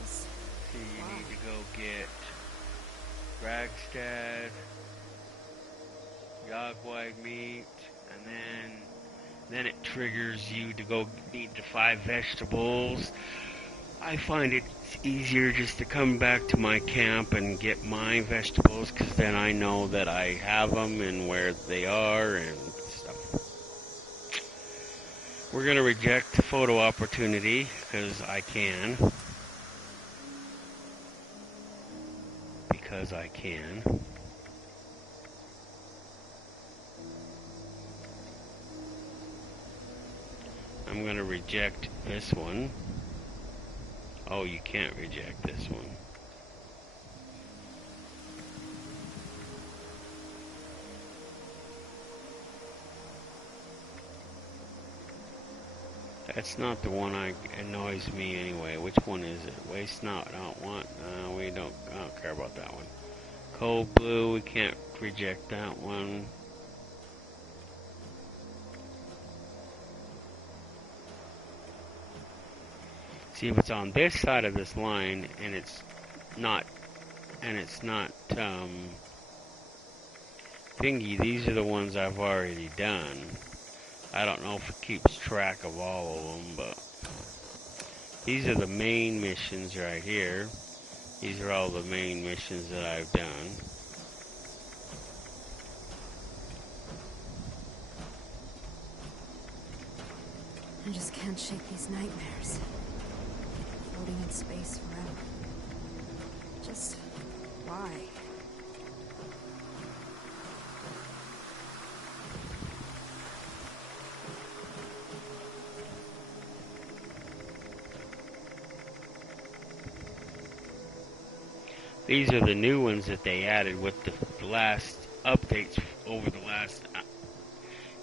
Just See, you need to go get Ragstad, Yogwide meat, and then it triggers you to go need the 5 vegetables. I find it's easier just to come back to my camp and get my vegetables, because then I know that I have them and where they are and stuff. We're going to reject the photo opportunity, because I can. Because I can. I'm going to reject this one. Oh, you can't reject this one. That's not the one that annoys me anyway. Which one is it? Waste not, don't want. I don't care about that one. Cold blue, we can't reject that one. See, if it's on this side of this line and it's not thingy, these are the ones I've already done. I don't know if it keeps track of all of them, but these are the main missions right here. These are all the main missions that I've done. I just can't shake these nightmares. Floating in space forever. Just why? These are the new ones that they added with the last updates over the last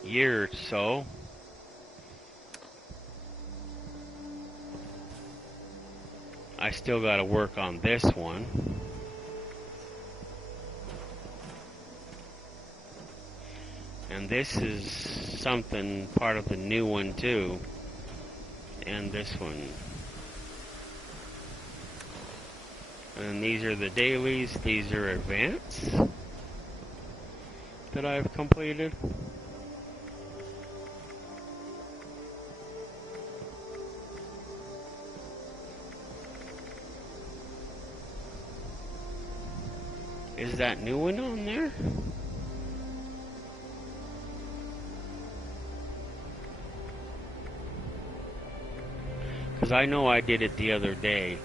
year or so. I still got to work on this one. And this is something part of the new one too. And this one. And these are the dailies. These are events that I've completed. Is that new one on there? Because I know I did it the other day.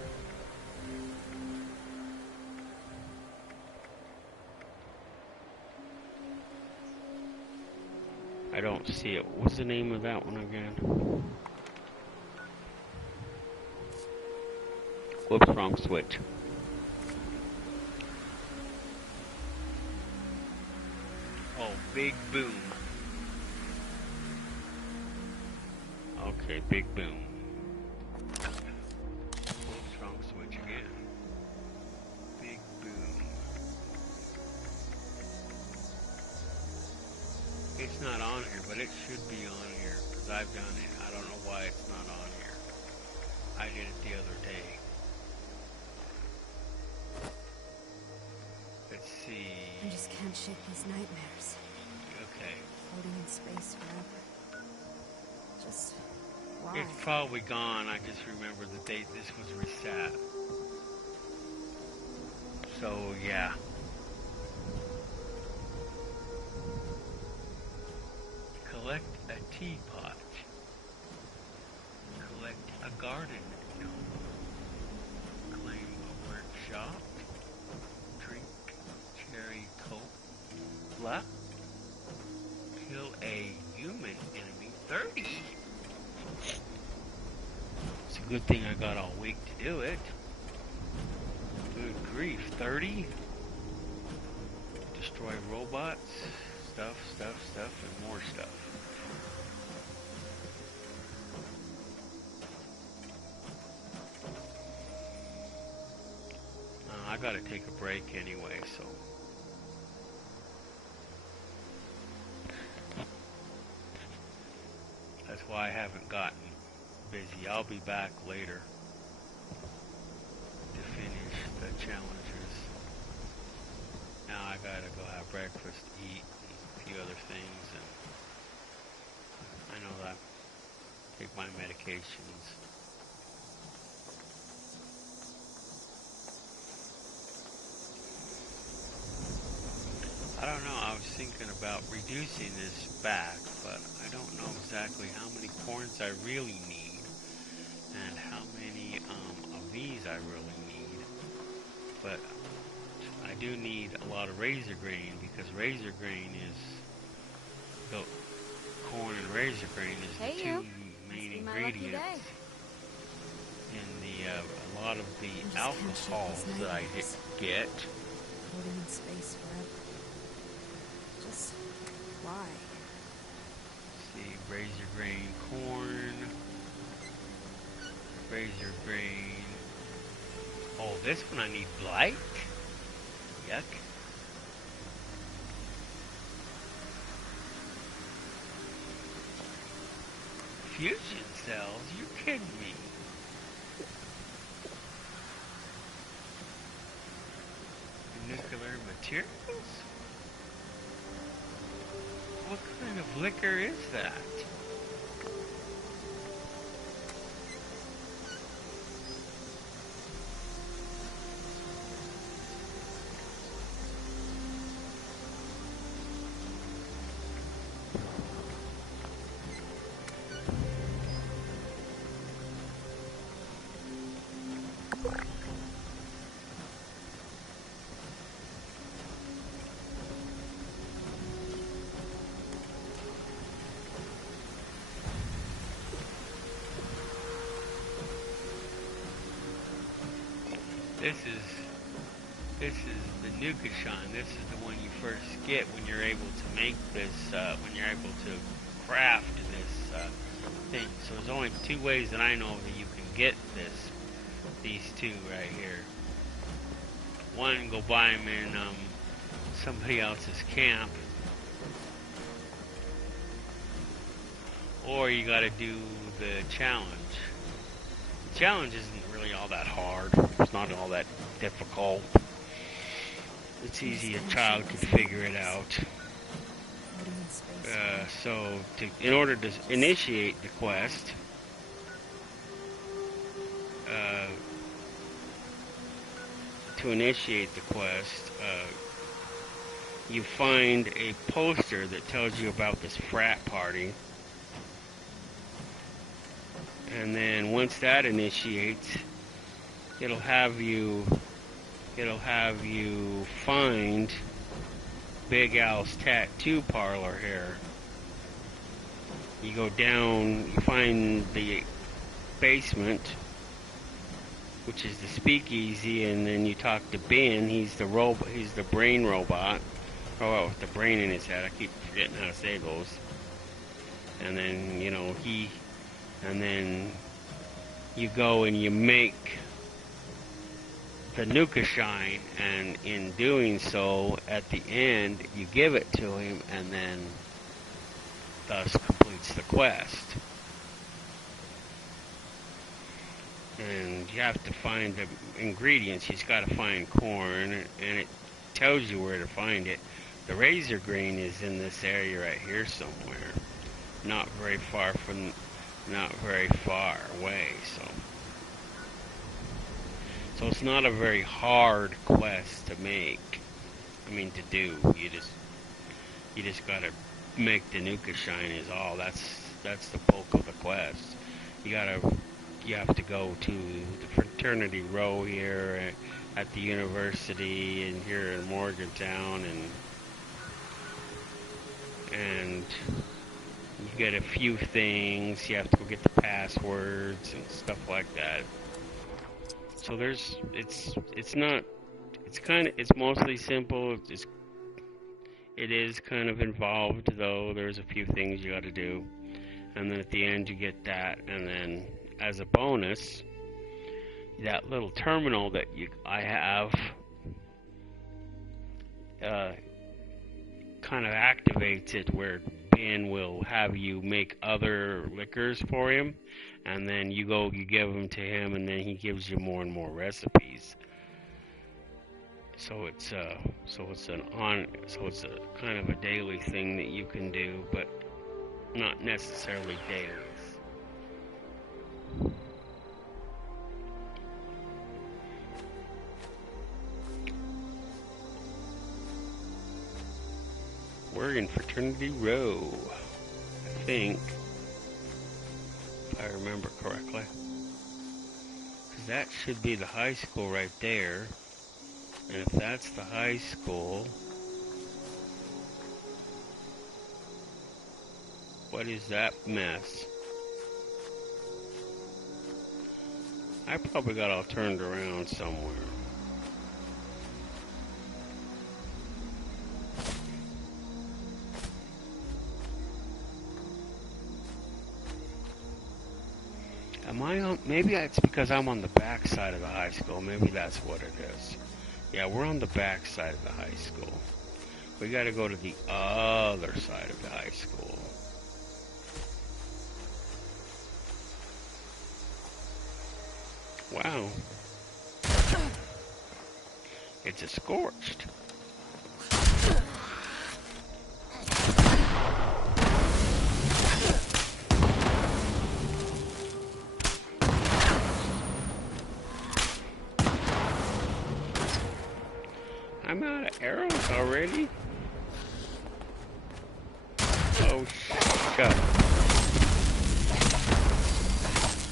I don't see it. What's the name of that one again? Whoops, wrong switch. Oh, Big Boom. Okay, Big Boom. Whoops, wrong switch again. Big Boom. It's not on here, but it should be on here, because I've done it. I don't know why it's not on here. I did it the other day. Let's see. I just can't shake these nightmares. Okay. Floating in space forever. Just why? It's probably gone. I just remember the date this was reset. So, yeah. Collect a teapot. Collect a garden gnome. Claim a workshop. Drink cherry cola. Kill a human enemy. 30? It's a good thing I got all week to do it. Good grief. 30? Destroy robots. Stuff, and more stuff. I gotta take a break anyway, so. That's why I haven't gotten busy. I'll be back later to finish the challenges. Now I gotta go have breakfast, eat, a few other things, and I know that. Take my medications. I don't know, I was thinking about reducing this back, but I don't know exactly how many corns I really need, and how many of these I really need. But I do need a lot of razor grain, because razor grain is, the corn and razor grain is the two main ingredients in the, a lot of the alcohols that I get. Floating in space forever. Just why? See, razor grain corn, razor grain. Oh, this one I need blight. Yuck. Fusion cells? You're kidding me. Nuclear materials? What kind of liquor is that? This is the Nukashan. This is the one you first get when you're able to make this, when you're able to craft this thing. So there's only two ways that I know that you can get these two right here. One, go buy them in somebody else's camp, or you got to do the challenge. The challenge isn't really all that hard. It's not all that difficult. It's easy. A child could figure it out. So, in order to initiate the quest, you find a poster that tells you about this frat party. And then once that initiates, it'll have you find Big Al's tattoo parlor here. You go down, you find the basement, which is the speakeasy, and then you talk to Ben. He's the brain robot. Oh, with the brain in his head. I keep forgetting how to say those. And then, and then you go and you make the Nukashine, and in doing so, at the end, you give it to him, and then thus completes the quest. And you have to find the ingredients. He's got to find corn, and it tells you where to find it. The razor green is in this area right here somewhere. Not very far away, so it's not a very hard quest to make. To do. You just gotta make the Nukashine is all. That's the bulk of the quest. You have to go to the fraternity row here at the university and here in Morgantown, and you get a few things. You have to go get the passwords and stuff like that. So it's mostly simple. It is kind of involved, though. There's a few things you got to do, and then at the end you get that, and then as a bonus, that little terminal that I have kind of activates it, where Ben will have you make other liquors for him, and then you give them to him, and then he gives you more and more recipes. So it's a kind of a daily thing that you can do, but not necessarily daily. We're in Fraternity Row, I think, if I remember correctly. 'Cause that should be the high school right there. And if that's the high school, what is that mess? I probably got all turned around somewhere. Am I on? Maybe it's because I'm on the back side of the high school. Maybe that's what it is. Yeah, we're on the back side of the high school. We gotta go to the other side of the high school. Wow. It's a scorched. I'm out of arrows already. Oh, shut.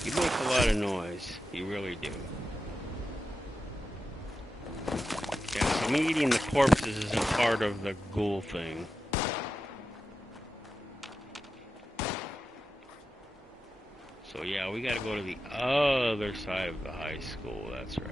You make a lot of noise. You really do. So me eating the corpses isn't part of the ghoul thing. So yeah, we gotta go to the other side of the high school, that's right.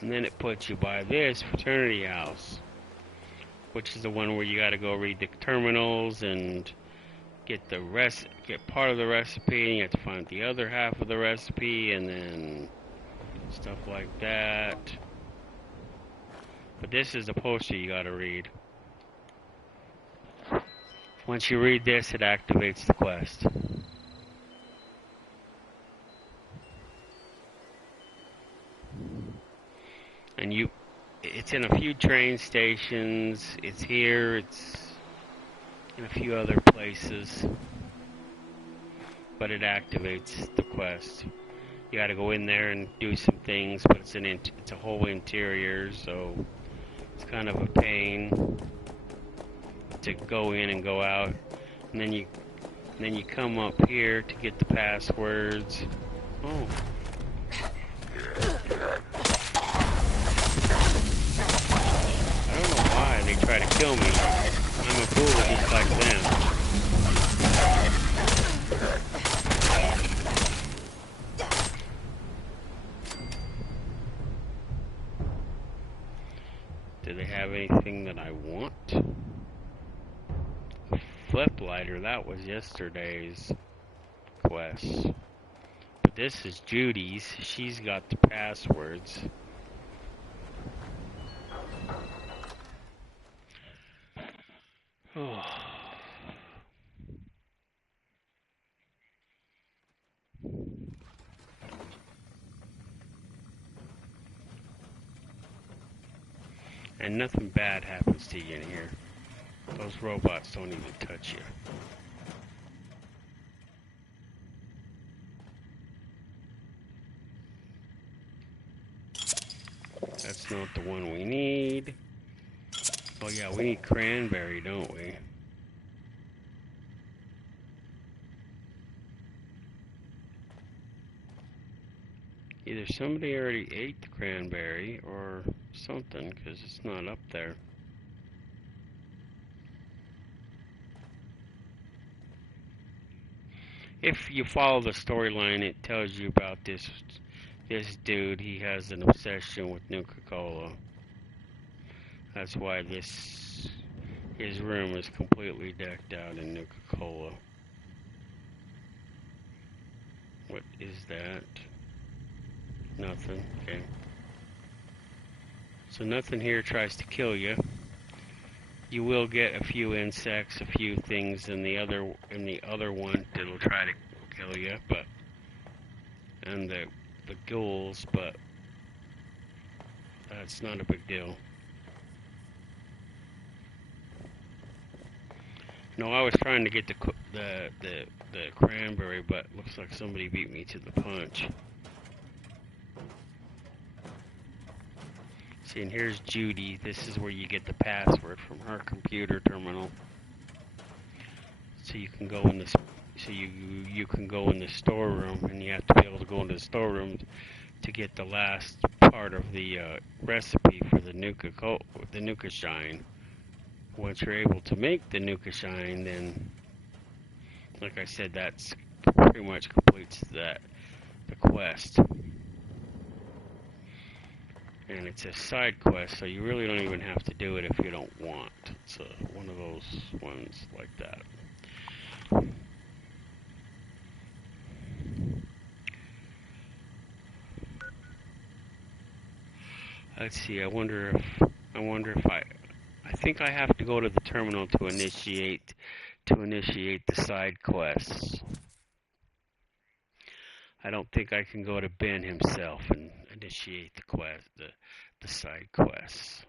And then it puts you by this fraternity house, which is the one where you gotta go read the terminals and get part of the recipe, and you have to find the other half of the recipe, and then stuff like that. But this is the poster you gotta read. Once you read this, it activates the quest. And it's in a few train stations, it's here, it's in a few other places. But it activates the quest. You gotta go in there and do some things, but it's a whole interior, so it's kind of a pain to go in and go out. And then you come up here to get the passwords. Oh. I don't know why they try to kill me. I'm a fool just like them. Do they have anything that I want? Flip lighter, that was yesterday's quest. But this is Judy's. She's got the passwords. Oh. And nothing bad happens to you in here. Those robots don't even touch you. That's not the one we need. Oh yeah, we need cranberry, don't we? Either somebody already ate the cranberry or something, because it's not up there. If you follow the storyline, it tells you about this dude. He has an obsession with Nuka-Cola. That's why his room is completely decked out in Nuka-Cola. What is that? Nothing. Okay. So nothing here tries to kill you. You will get a few insects, a few things in the other one that'll try to kill you, and the ghouls, but that's not a big deal. No, I was trying to get the cranberry, but looks like somebody beat me to the punch. See, and here's Judy. This is where you get the password from her computer terminal. So you can go in this. So you can go in the storeroom, and you have to be able to go into the storeroom to get the last part of the recipe for the Nuka Shine. Once you're able to make the Nuka Shine, then, like I said, that's pretty much completes the quest. And it's a side quest, so you really don't even have to do it if you don't want. It's one of those ones like that. Let's see. I wonder if I think I have to go to the terminal to initiate the side quests. I don't think I can go to Ben himself and initiate the side quests.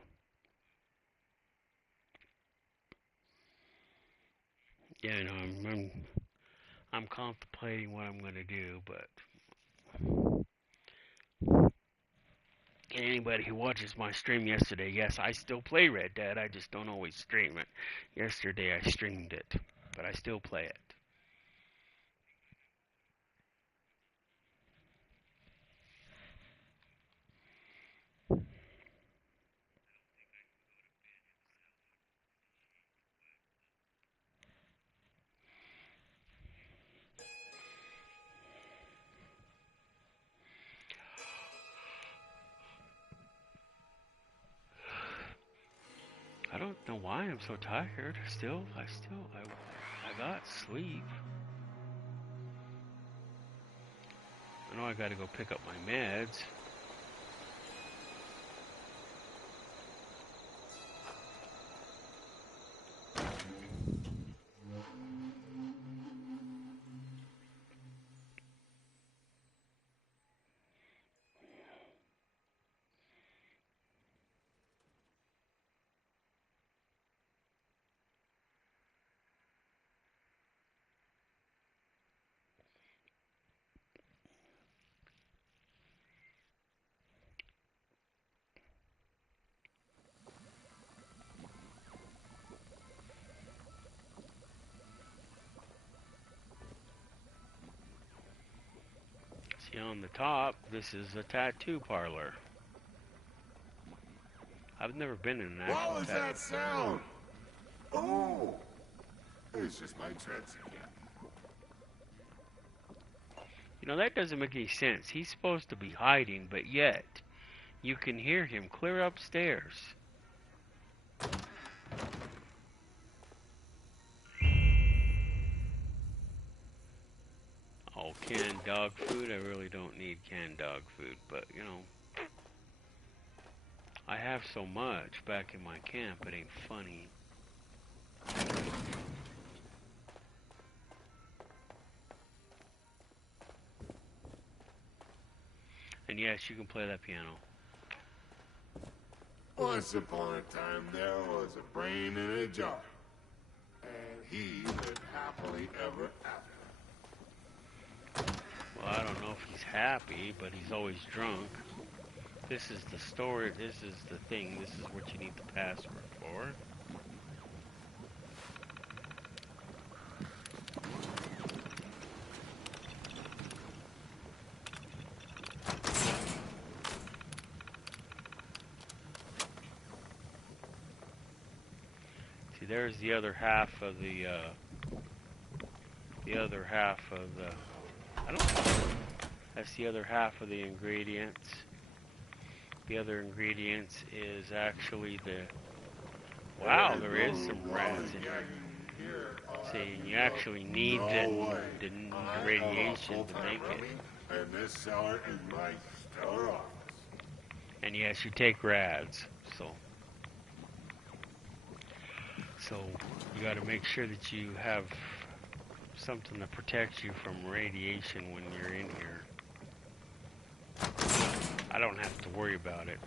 Yeah, no, I'm contemplating what I'm gonna do, but Anybody who watches my stream yesterday, yes, I still play Red Dead. I just don't always stream it. Yesterday I streamed it, but I still play it. I don't know why I'm so tired. I got sleep. I know I gotta go pick up my meds. See on the top, this is a tattoo parlor. I've never been in an actual What was tattoo. that sound? Oh! It's just my treads again. You know, that doesn't make any sense. He's supposed to be hiding, but yet you can hear him clear upstairs. Oh, canned dog food? I really don't need canned dog food, but, you know, I have so much back in my camp, it ain't funny. And yes, you can play that piano. Once upon a time, there was a brain in a jar. And he lived happily ever after. Well, I don't know if he's happy, but he's always drunk. This is the story, this is the thing, this is what you need the password for. See, there's the other half of the I don't know. That's the other half of the ingredients. The other ingredients is actually the... Wow, there is some rats in here. See, you actually need the radiation to make it. And this cellar is my stellar office. And yes, you take rads, so you got to make sure that you have something to protect you from radiation when you're in here. I don't have to worry about it.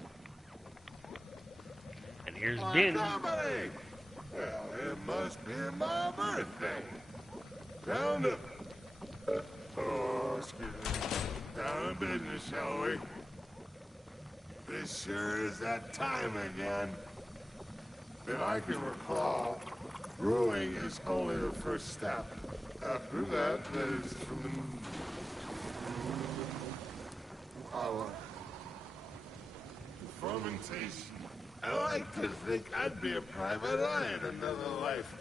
And here's Ben. Company! Well, it must be my birthday. Round up. Oh, excuse me. Down to business, shall we? This sure is that time again. If I can recall, brewing is only the first step. After that, there's fermentation. I like to think I'd be a private eye in another life.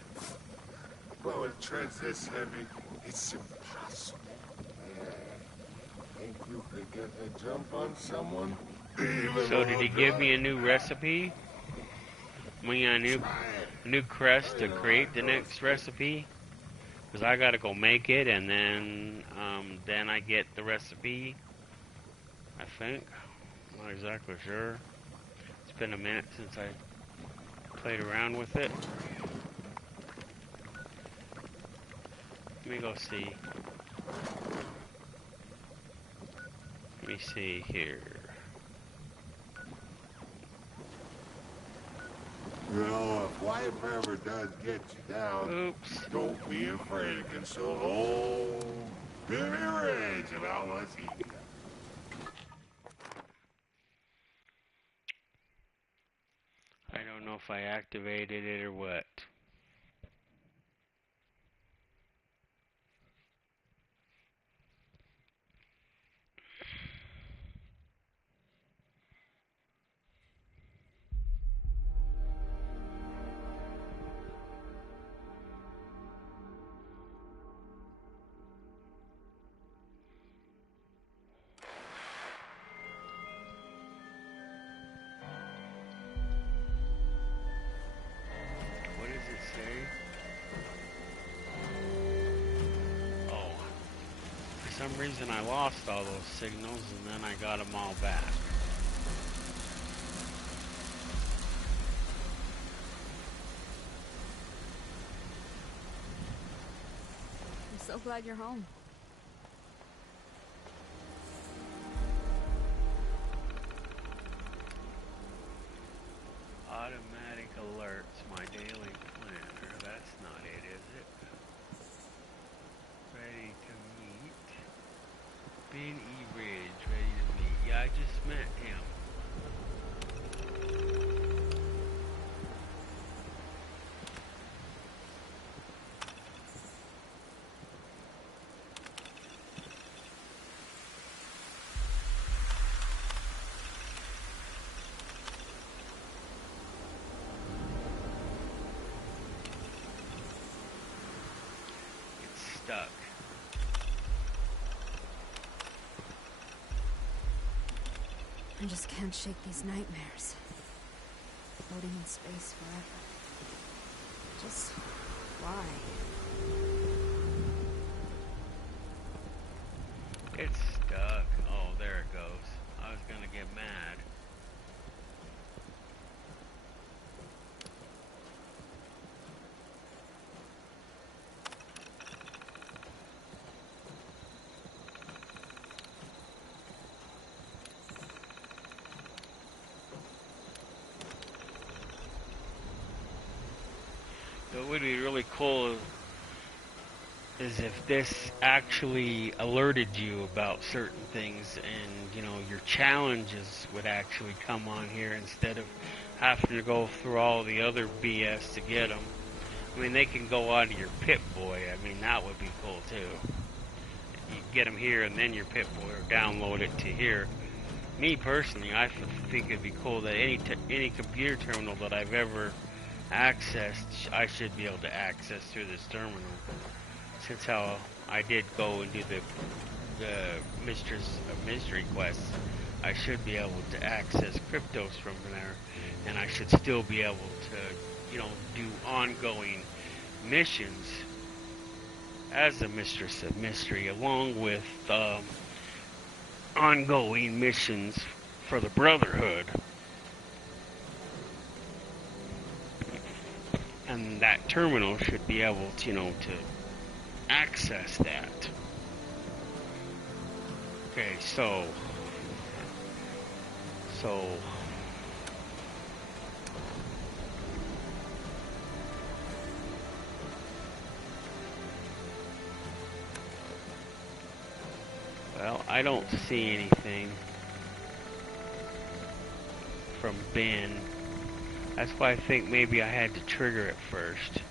But with treads this heavy, it's impossible. Think you could get a jump on someone? So did he give me a new recipe? I mean, a new crest to create the next recipe? Because I gotta go make it, and then I get the recipe, I think. I'm not exactly sure. It's been a minute since I played around with it. Let me go see. Let me see here. You know, if life ever does get you down, oops, don't be afraid to console old Billy Rage about what's eating. if I activated it or what. For some reason I lost all those signals and then I got them all back. I'm so glad you're home. Automatic alerts, my daily planner. That's not it, is it? Ready to meet. Ben E. Ridge, ready to meet. Yeah, I just met him. Stuck. I just can't shake these nightmares. Floating in space forever. Just why? It's stuck. Oh, there it goes. I was gonna get mad. What would be really cool is if this actually alerted you about certain things and, you know, your challenges would actually come on here instead of having to go through all the other BS to get them. I mean, they can go onto your Pip-Boy. I mean, that would be cool too. You get them here and then your Pip-Boy, or download it to here. Me personally, I think it'd be cool that any computer terminal that I've ever accessed, I should be able to access through this terminal. Since how I did go and do the Mistress of Mystery quests, I should be able to access cryptos from there, and I should still be able to, you know, do ongoing missions as a Mistress of Mystery, along with ongoing missions for the Brotherhood. And that terminal should be able to, you know, to access that. Okay, so well, I don't see anything from Ben. That's why I think maybe I had to trigger it first.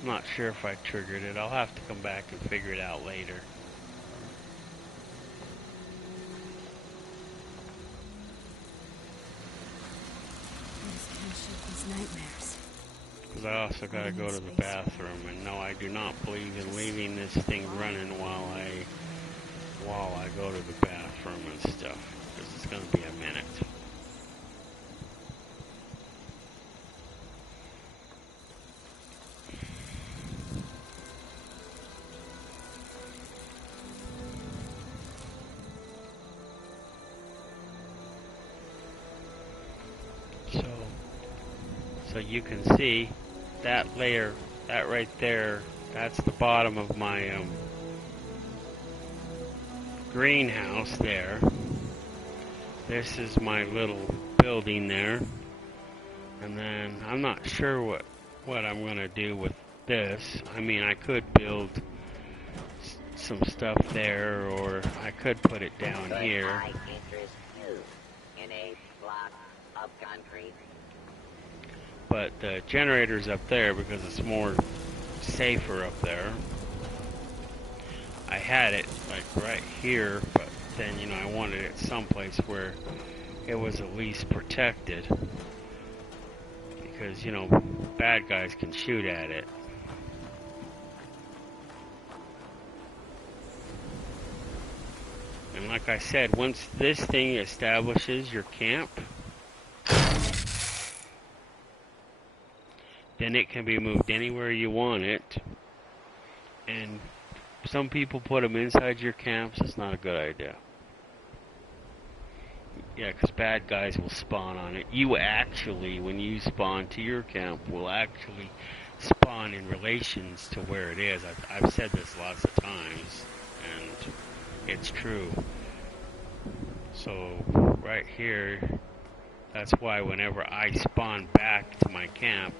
I'm not sure if I triggered it. I'll have to come back and figure it out later. Because I also got to go to the bathroom, and no, I do not believe in leaving this thing running while I go to the bathroom and stuff, because it's going to be a minute. So you can see that layer, that right there, that's the bottom of my greenhouse there. This is my little building there. And then I'm not sure what I'm going to do with this. I mean, I could build some stuff there, or I could put it down here. I interest you in a block of concrete. But the generator's up there because it's more safer up there. I had it like right here, but then, you know, I wanted it someplace where it was at least protected. Because, you know, bad guys can shoot at it. And like I said, once this thing establishes your camp, then it can be moved anywhere you want it. And some people put them inside your camps. It's not a good idea. Yeah, because bad guys will spawn on it. You actually, when you spawn to your camp, will actually spawn in relations to where it is. I've said this lots of times, and it's true. So, right here, that's why whenever I spawn back to my camp,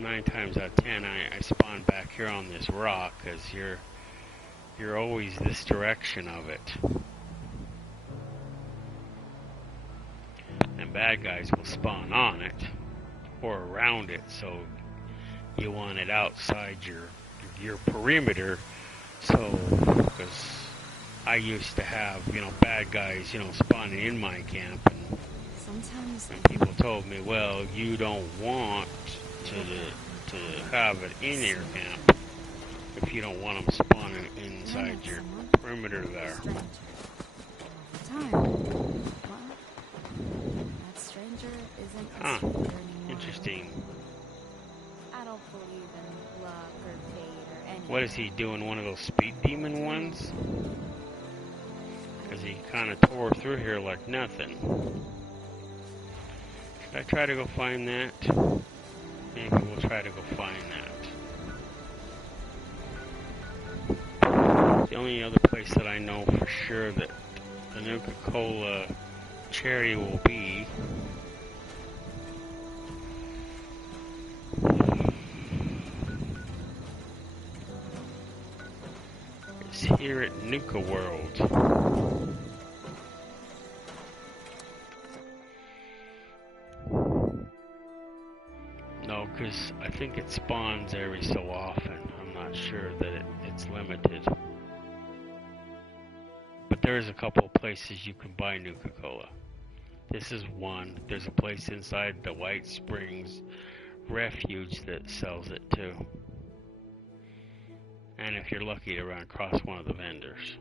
9 times out of 10, I spawn back here on this rock, because you're always this direction of it. And bad guys will spawn on it, or around it, so you want it outside your perimeter. So, because I used to have, you know, bad guys, you know, spawning in my camp, and people told me, well, you don't want to have it in your camp if you don't want them spawning inside your perimeter there. Huh. Interesting. I don't believe in luck or fate or anything. What is he doing? One of those speed demon ones? Because he kind of tore through here like nothing. Should I try to go find that? Maybe we'll try to go find that. The only other place that I know for sure that the Nuka-Cola cherry will be is here at Nuka World. No, because I think it spawns every so often. I'm not sure that it's limited. But there's a couple of places you can buy Nuka-Cola. This is one. There's a place inside the White Springs Refuge that sells it too. And if you're lucky to run across one of the vendors.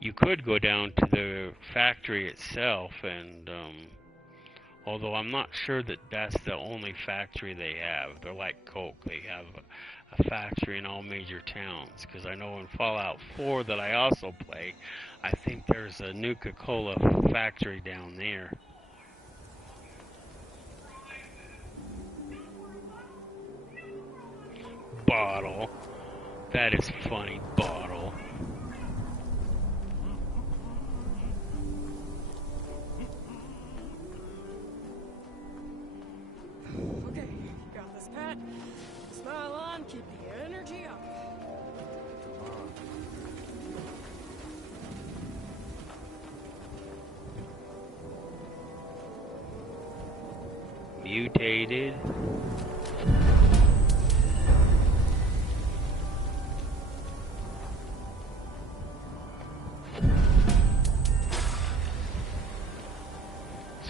You could go down to the factory itself, and although I'm not sure that that's the only factory they have. They're like Coke. They have a factory in all major towns. Because I know in Fallout 4 that I also play, I think there's a Nuka-Cola factory down there. Bottle. That is funny, Bottle. Okay, you got this, Pat. Smile on, keep the energy up. Mutated.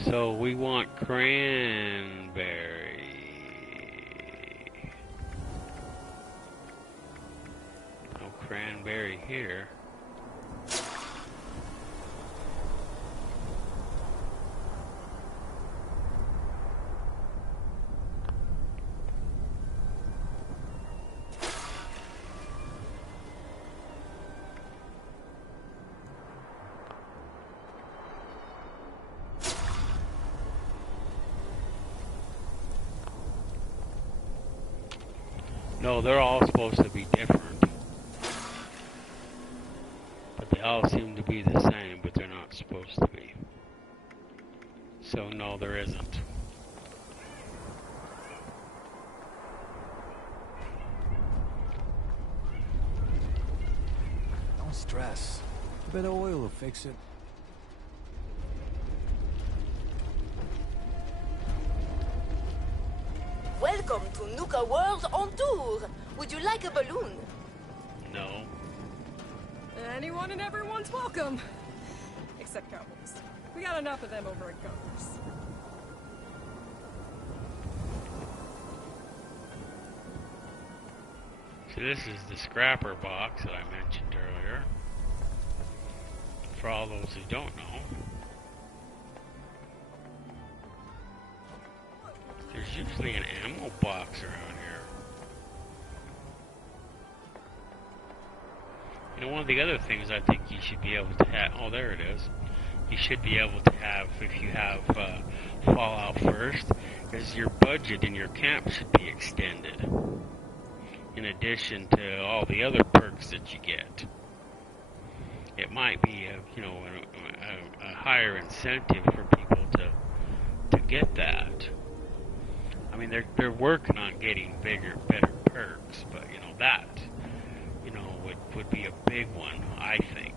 So we want cranberry. No cranberry here. So they're all supposed to be different. But they all seem to be the same, but they're not supposed to be. So no, there isn't. Don't stress. A bit of oil will fix it. Welcome to Nuka World on tour. Would you like a balloon? No. Anyone and everyone's welcome. Except cowboys. We got enough of them over at Gover's. So this is the scrapper box that I mentioned earlier. For all those who don't know. There's usually an ammo box around here. You know, one of the other things I think you should be able to have... Oh, there it is. You should be able to have, if you have Fallout First, is your budget in your camp should be extended. In addition to all the other perks that you get. It might be a higher incentive for people to get that. I mean, they're working on getting better perks, but that would be a big one, I think.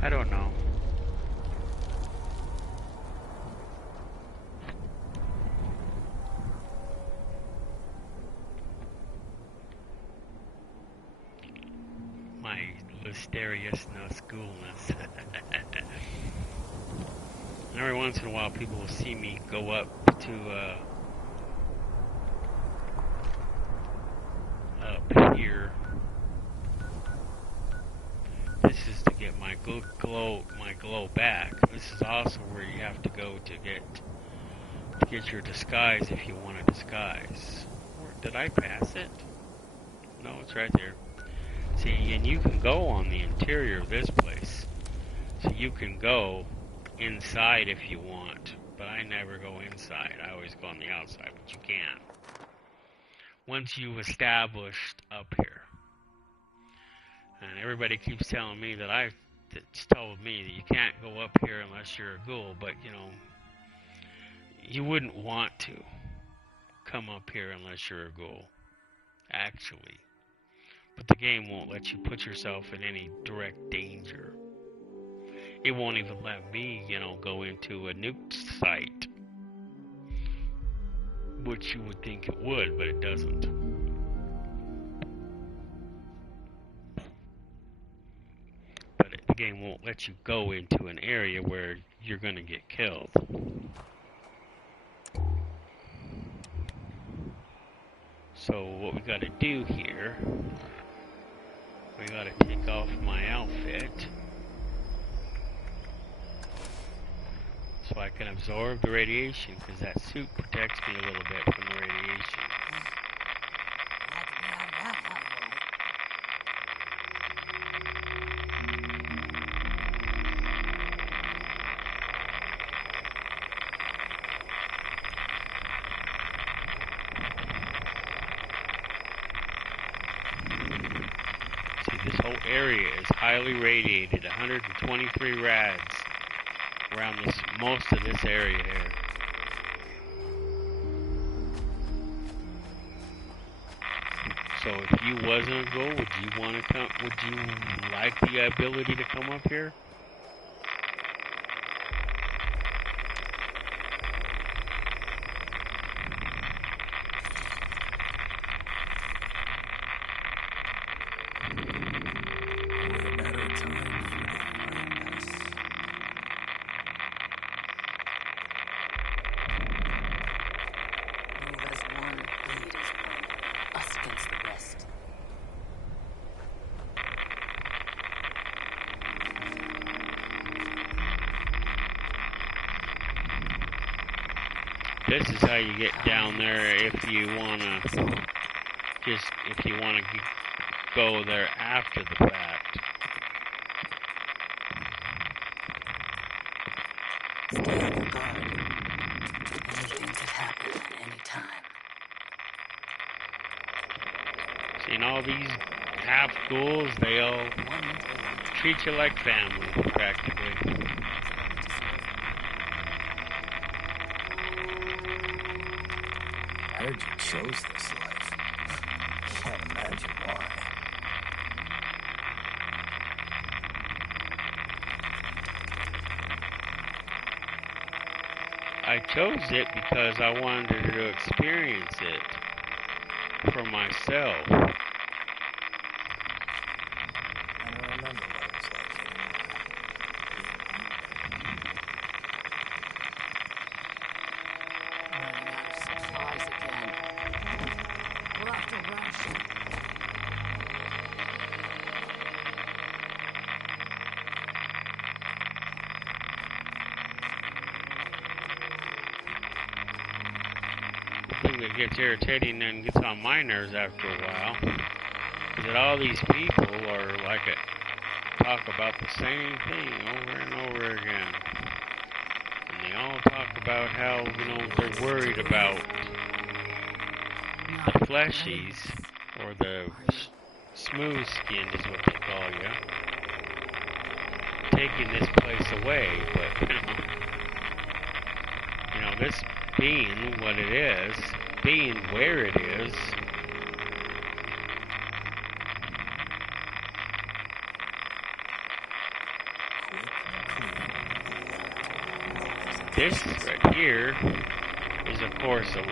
I don't know. My listeriousness, ghoulness. Every once in a while, people will see me go up to up here. This is to get my glow back. This is also where you have to go to get your disguise if you want a disguise. Or did I pass it? No, it's right there. See, and you can go on the interior of this place. So you can go inside if you want. But I never go inside. I always go on the outside, but you can. Once you've established up here. And everybody keeps telling me that it's told me that you can't go up here unless you're a ghoul, but you wouldn't want to come up here unless you're a ghoul, actually. But the game won't let you put yourself in any direct danger. It won't even let me, go into a nuked site, which you would think it would, but it doesn't. The game won't let you go into an area where you're going to get killed. So what we got to do here, we got to take off my outfit so I can absorb the radiation, because that suit protects me a little bit from the radiation. Area is highly radiated, 123 rads around most of this area here. So if you wasn't a ghoul, would you want to come? Would you like the ability to come up here? This is how you get down there if you wanna go there after the fact. Stay on your guard. Anything could happen at any time. Seeing all these half ghouls, they all treat you like family, practically. I heard you chose this life. Can't imagine why. I chose it because I wanted to experience it for myself. I don't remember what it was like Running out of supplies again. We'll have to ration. The thing that gets irritating and gets on my nerves after a while is that all these people are like talk about the same thing over and over again. And they all talk about how, they're worried about the fleshies, or the smooth skinned is what they call you, taking this place away. But, this being what it is, being where it is, this right here is, of course, a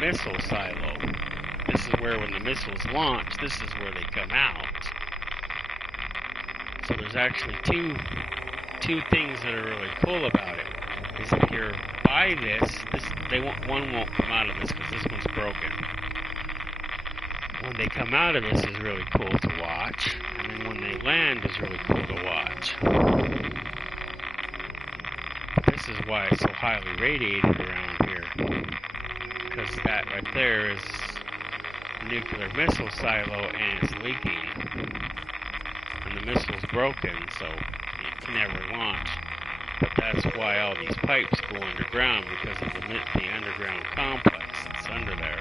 missile silo. This is where, when the missiles launch, this is where they come out. So there's actually two things that are really cool about it. Is if you're by this one won't come out of this because this one's broken. When they come out of this is really cool to watch, and then when they land is really cool to watch. This is why it's so highly radiated around here, because that right there is a nuclear missile silo and it's leaking, and the missile's broken, so it can never launch. But that's why all these pipes go underground, because of the underground complex that's under there.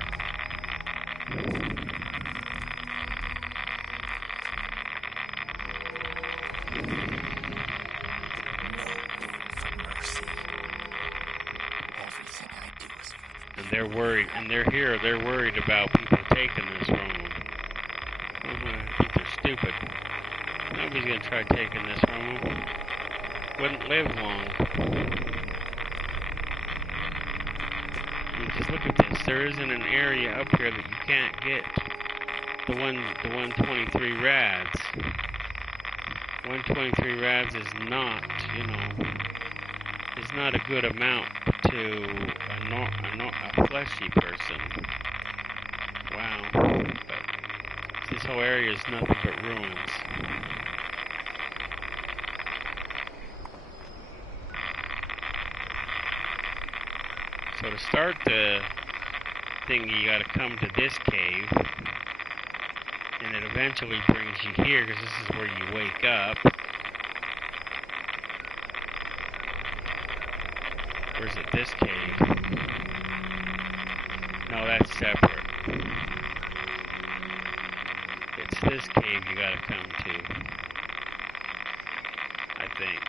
And they're worried, and they're worried about people taking this from them. I think they're stupid. Nobody's gonna try taking this from them. Wouldn't live long. Just look at this. There isn't an area up here that you can't get the 123 rads. 123 rads is not, is not a good amount to a fleshy person. Wow. But this whole area is nothing but ruins. So to start the thing, you gotta come to this cave, and it eventually brings you here, because this is where you wake up. Or is it this cave? No, that's separate. It's this cave you gotta come to, I think,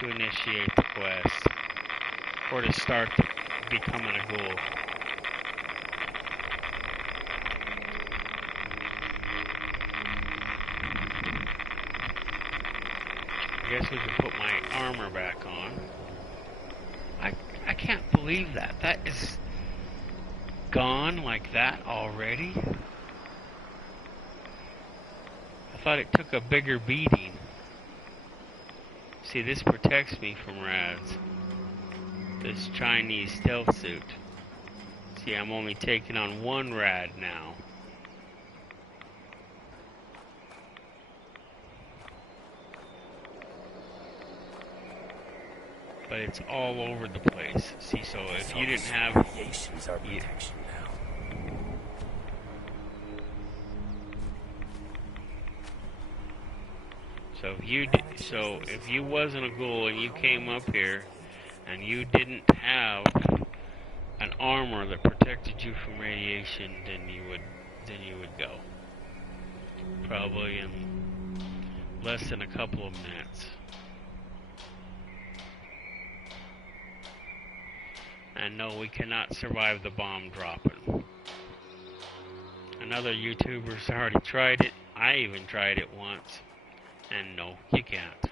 to initiate the quest. Or to start becoming a ghoul. I guess we can put my armor back on. I can't believe that. That is gone like that already? I thought it took a bigger beating. See, this protects me from rads. This Chinese stealth suit. See, I'm only taking on one rad now. But it's all over the place. See, so if you didn't have... Radiation's our protection now. So if you wasn't a ghoul and you came up here and you didn't have an armor that protected you from radiation, then you would go. Probably in less than a couple of minutes. And no, we cannot survive the bomb dropping. Another YouTuber's already tried it. I even tried it once. And no, you can't.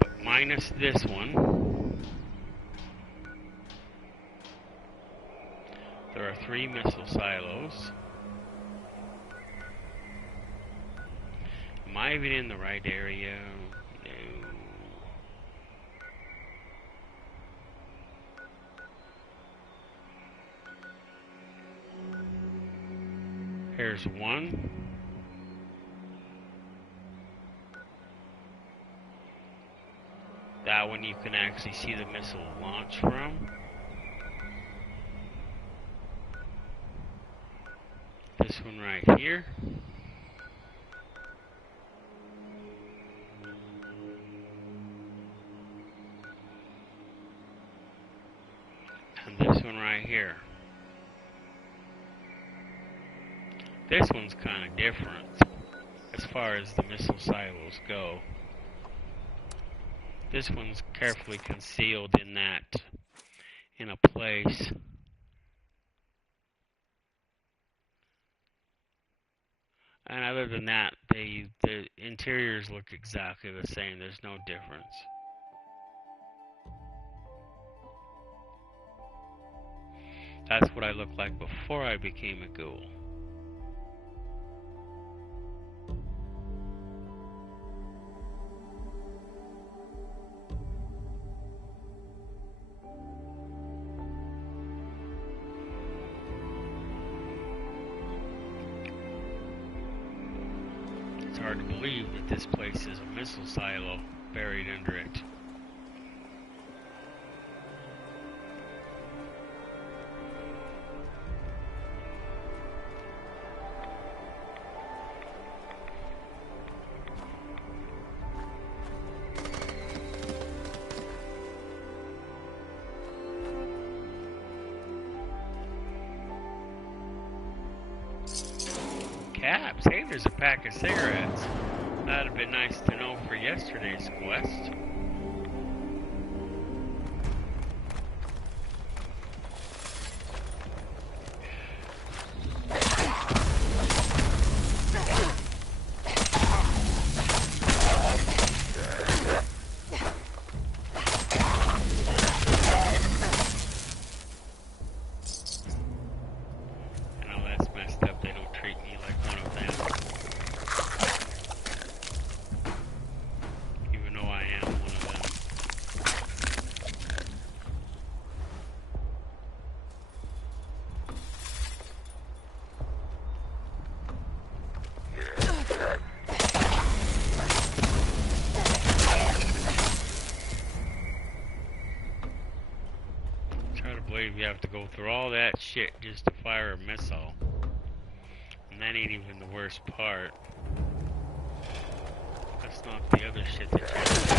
But minus this one, there are 3 missile silos. Am I even in the right area? No. Here's one. That one you can actually see the missile launch from. This one right here. And this one right here. This one's kind of different as far as the missile silos go. This one's carefully concealed in a place. And other than that, the interiors look exactly the same. There's no difference. That's what I looked like before I became a ghoul. It's hard to believe that this place is a missile silo buried under it. Caps, hey, there's a pack of cigarettes. That'd have been nice to know for yesterday's quest. You have to go through all that shit just to fire a missile. And that ain't even the worst part. That's not the other shit that you have to do.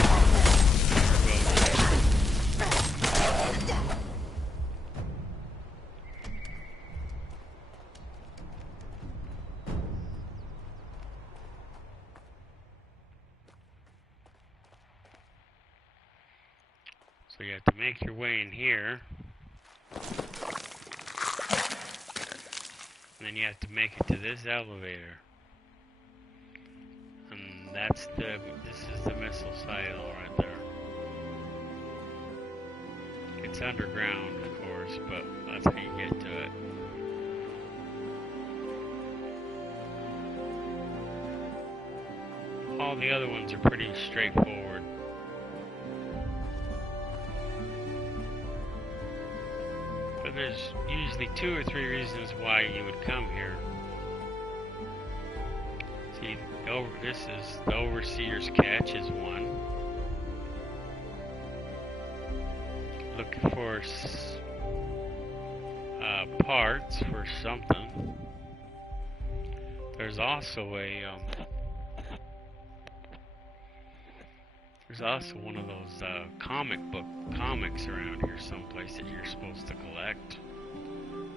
So you have to make your way in here. And then you have to make it to this elevator. And this is the missile silo right there. It's underground, of course, but that's how you get to it. All the other ones are pretty straightforward. But there's usually 2 or 3 reasons why you would come here. See, this is the Overseer's Catch is one. Looking for parts for something. There's also one of those comics around here someplace that you're supposed to collect.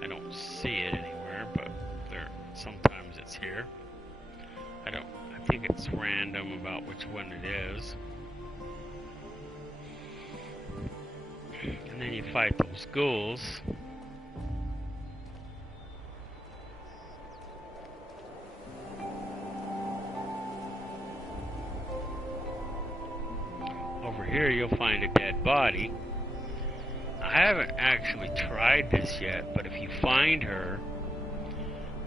I don't see it anywhere, but sometimes it's here. I think it's random about which one it is. And then you fight those ghouls. Over here you'll find a dead body. I haven't actually tried this yet, but if you find her,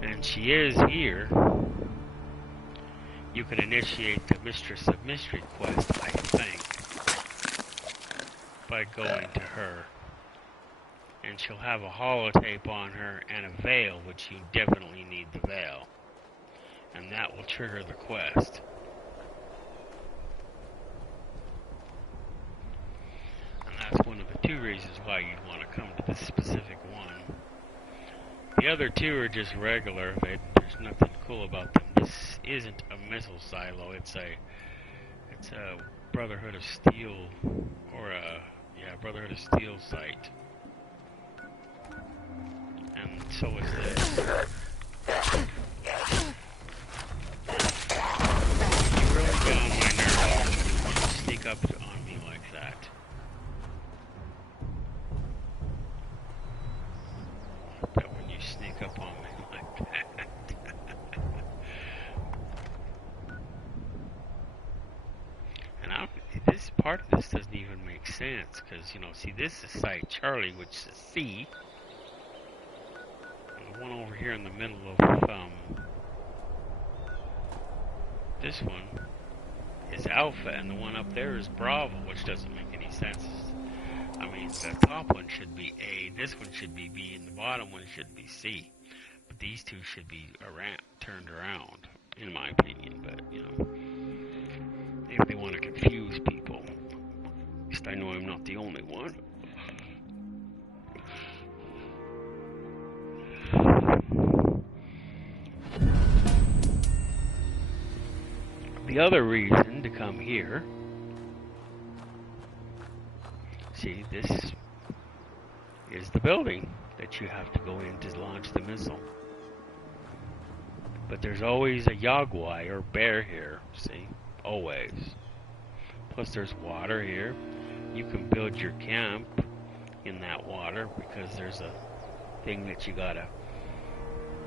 and she is here, you can initiate the Mistress of Mystery quest, I think, by going to her. And she'll have a holotape on her and a veil, which you definitely need the veil. And that will trigger the quest. And that's one of the 2 reasons why you'd want to come to this specific one. The other 2 are just regular. There's nothing cool about them. This isn't a missile silo. It's a Brotherhood of Steel, or Brotherhood of Steel site. And so is this. You really get on my nerves when you sneak up on me like that. But when you sneak up on me like that. And this part of this doesn't even make sense, because, see, this is Site Charlie, which is C. And the one over here in the middle of this one is Alpha, and the one up there is Bravo, which doesn't make any sense. I mean, the top one should be A, this one should be B, and the bottom one should be C. But these 2 should be turned around, in my opinion. But, if they want to confuse people. At least I know I'm not the only one. The other reason to come here, see, this is the building that you have to go in to launch the missile. But there's always a Yagwai or bear here, see, always. Plus there's water here. You can build your camp in that water, because there's a thing that you gotta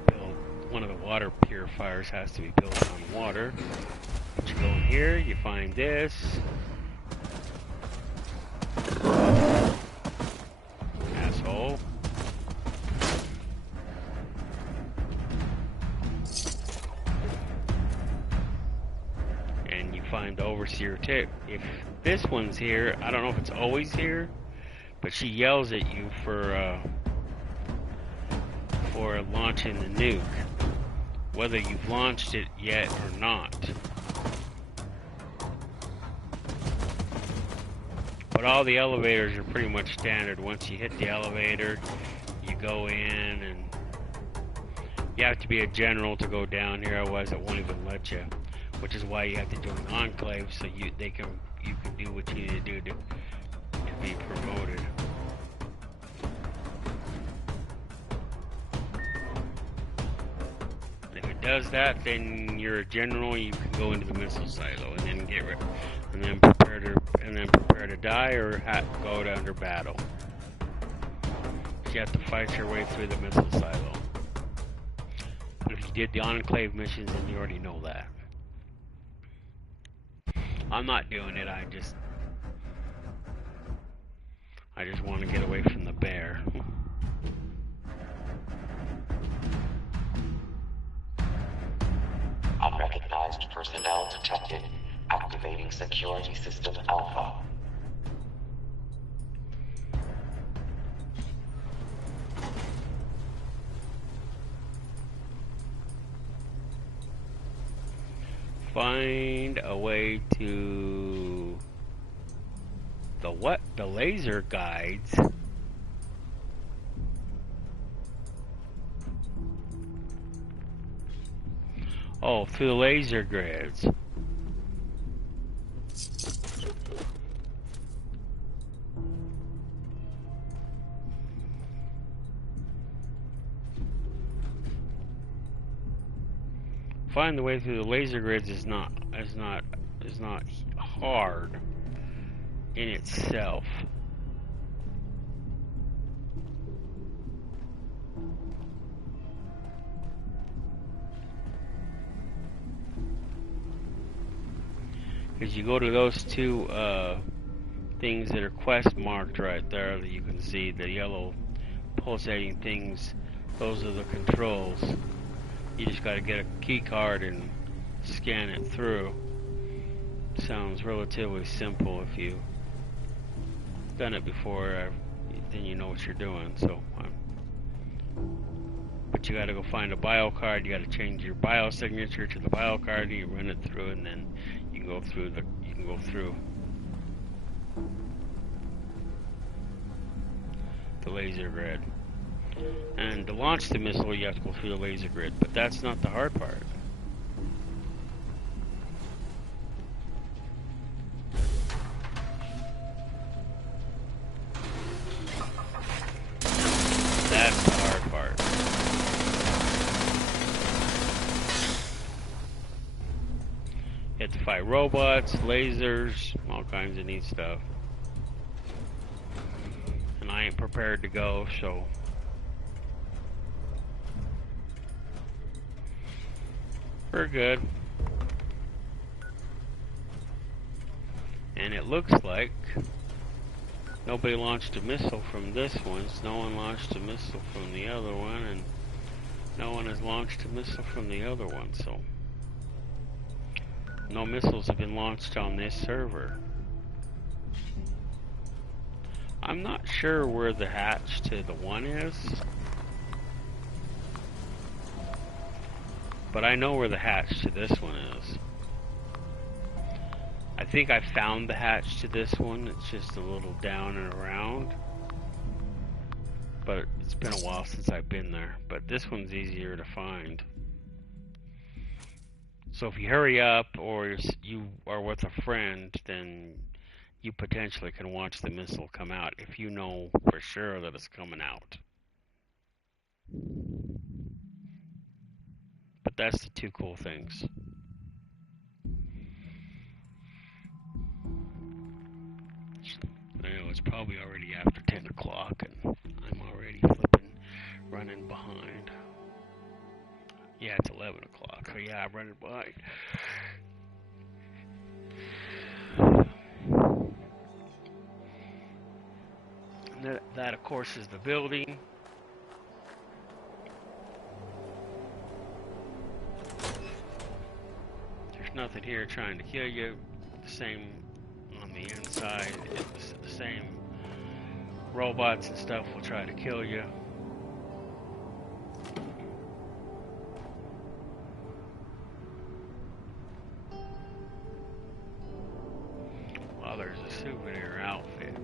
build. One of the water purifiers has to be built on water. But you go in here, you find this. Asshole. And you find the Overseer tip. If this one's here, I don't know if it's always here, but she yells at you for launching the nuke, whether you've launched it yet or not. But all the elevators are pretty much standard. Once you hit the elevator, you go in, and you have to be a general to go down here, otherwise it won't even let you. Which is why you have to do an enclave, so you can do what you need to do to be promoted. If it does that, then you're a general. You can go into the missile silo and then get rid, and then prepare to die or go to under battle. You have to fight your way through the missile silo. But if you did the enclave missions, then you already know that. I'm not doing it. I just want to get away from the bear. Unrecognized personnel detected. Activating security system Alpha. Find a way to the laser guides. Oh, through the laser grids. Find the way through the laser grids is not hard in itself. Because you go to those two things that are quest marked right there, that you can see the yellow pulsating things, those are the controls. You just got to get a key card and scan it through. Sounds relatively simple if you've done it before, then you know what you're doing. So, but you got to go find a bio card. You got to change your bio signature to the bio card, and you run it through, and then you can go through the laser grid. And to launch the missile, you have to go through the laser grid, but that's not the hard part. That's the hard part. You have to fight robots, lasers, all kinds of neat stuff. And I ain't prepared to go, so... We're good. And it looks like nobody launched a missile from this one. No one launched a missile from the other one, and no one has launched a missile from the other one, so no missiles have been launched on this server. I'm not sure where the hatch to the one is, but I know where the hatch to this one is. I think I found the hatch to this one. It's just a little down and around. But it's been a while since I've been there. But this one's easier to find. So if you hurry up, or you are with a friend, then you potentially can watch the missile come out if you know for sure that it's coming out. But that's the two cool things. I know it's probably already after 10 o'clock and I'm already running behind. Yeah, it's 11 o'clock, so yeah, I'm running behind. And that of course is the building. There's nothing here trying to kill you. The same on the inside. It's the same robots and stuff will try to kill you. Well, there's a souvenir outfit.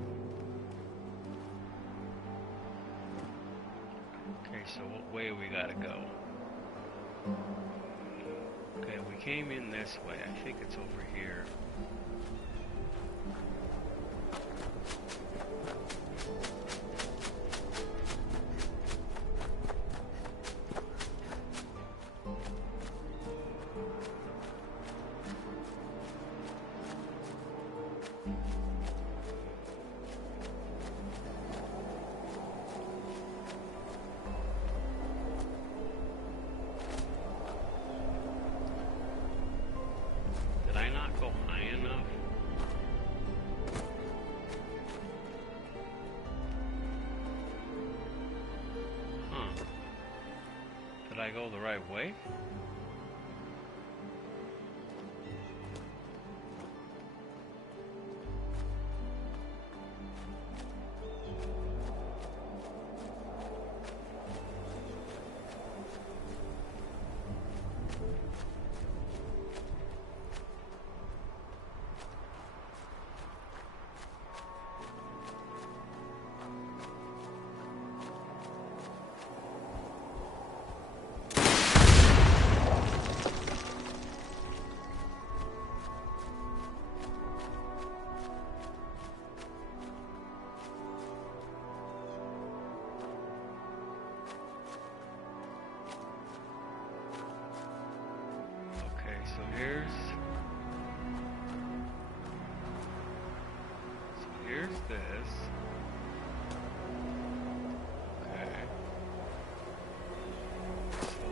Okay, so what way we gotta go? Okay, we came in this way. I think it's over here. Did I go the right way? this. Okay. So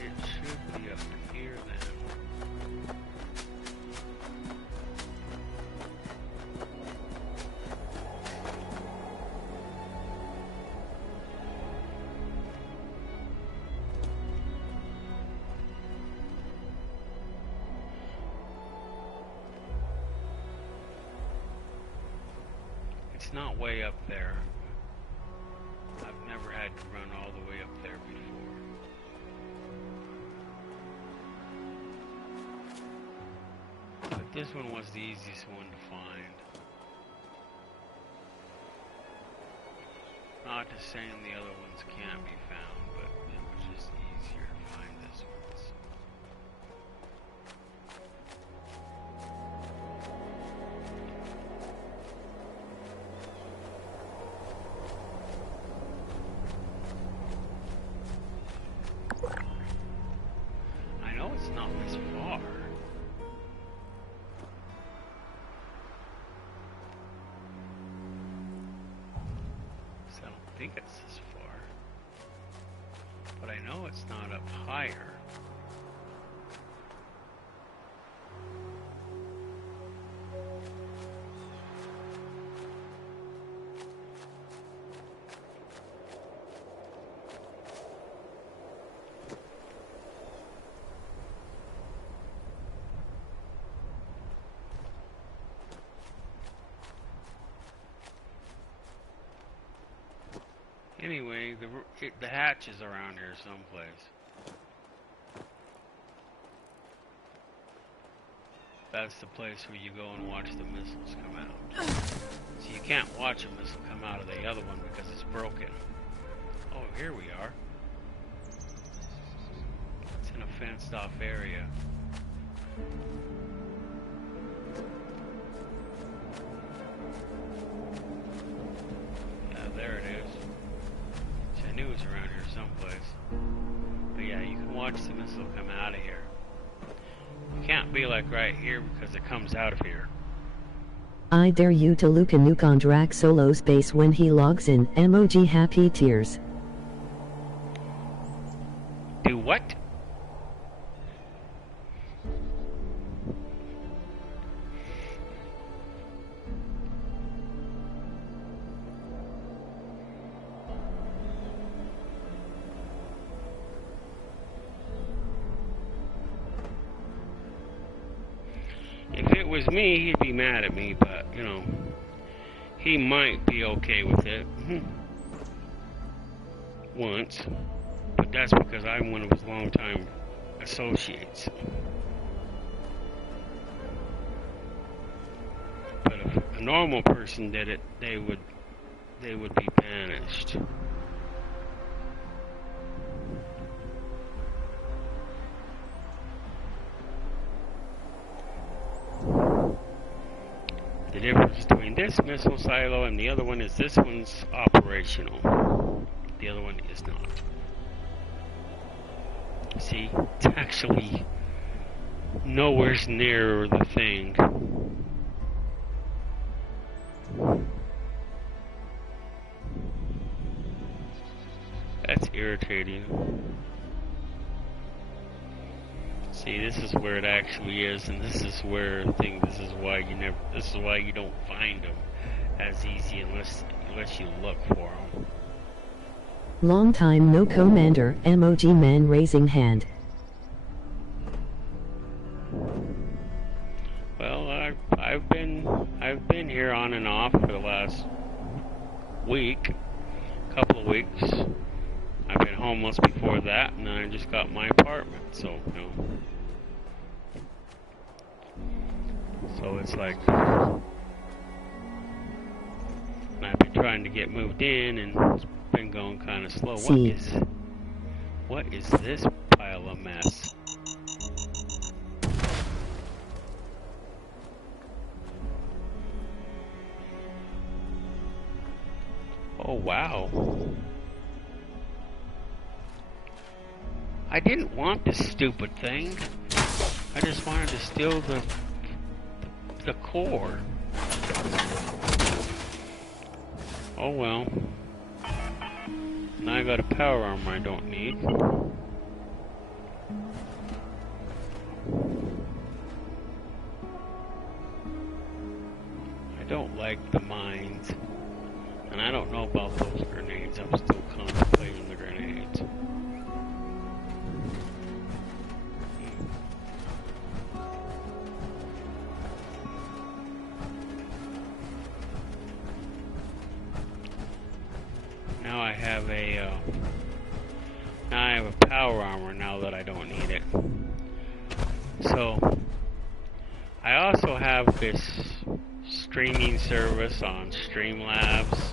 it should be up here then. It's not way up there. I've never had to run all the way up there before. But this one was the easiest one to find. Not to say the other ones can't be found, but it was just easier to find this one. I know it's not this far. So I don't think it's this far. But I know it's not up higher. Anyway, the hatch is around here someplace. That's the place where you go and watch the missiles come out. So you can't watch a missile come out of the other one because it's broken. Oh, here we are. It's in a fenced off area. There it is. So I knew it was around here someplace. But yeah, you can watch the missile come out of here. You can't be like right here because it comes out of here. I dare you to Luke a nuke on Drax Solo's base when he logs in. Emoji happy tears. Do what? If it was me, he'd be mad at me, but, you know, he might be okay with it. Once. But that's because I'm one of his longtime associates. But if a normal person did it, they would be banished. The difference between this missile silo and the other one is this one's operational. The other one is not. See, it's actually nowhere near the thing. That's irritating. See, this is where it actually is, and this is where this is why you don't find them as easy unless you look for them. Long time no commander. Emoji man raising hand. Well, I've been here on and off for the last couple of weeks. I've been homeless before that, and then I just got my apartment, so, you know. So it's like, I've been trying to get moved in, and it's been going kind of slow. What is this pile of mess? Oh, wow. I didn't want this stupid thing. I just wanted to steal the core. Oh well. Now I got a power armor I don't need. I don't like the mines. And I don't know about those grenades. I'm still contemplating the grenades. Now I have a power armor now that I don't need it. So I also have this streaming service on Streamlabs.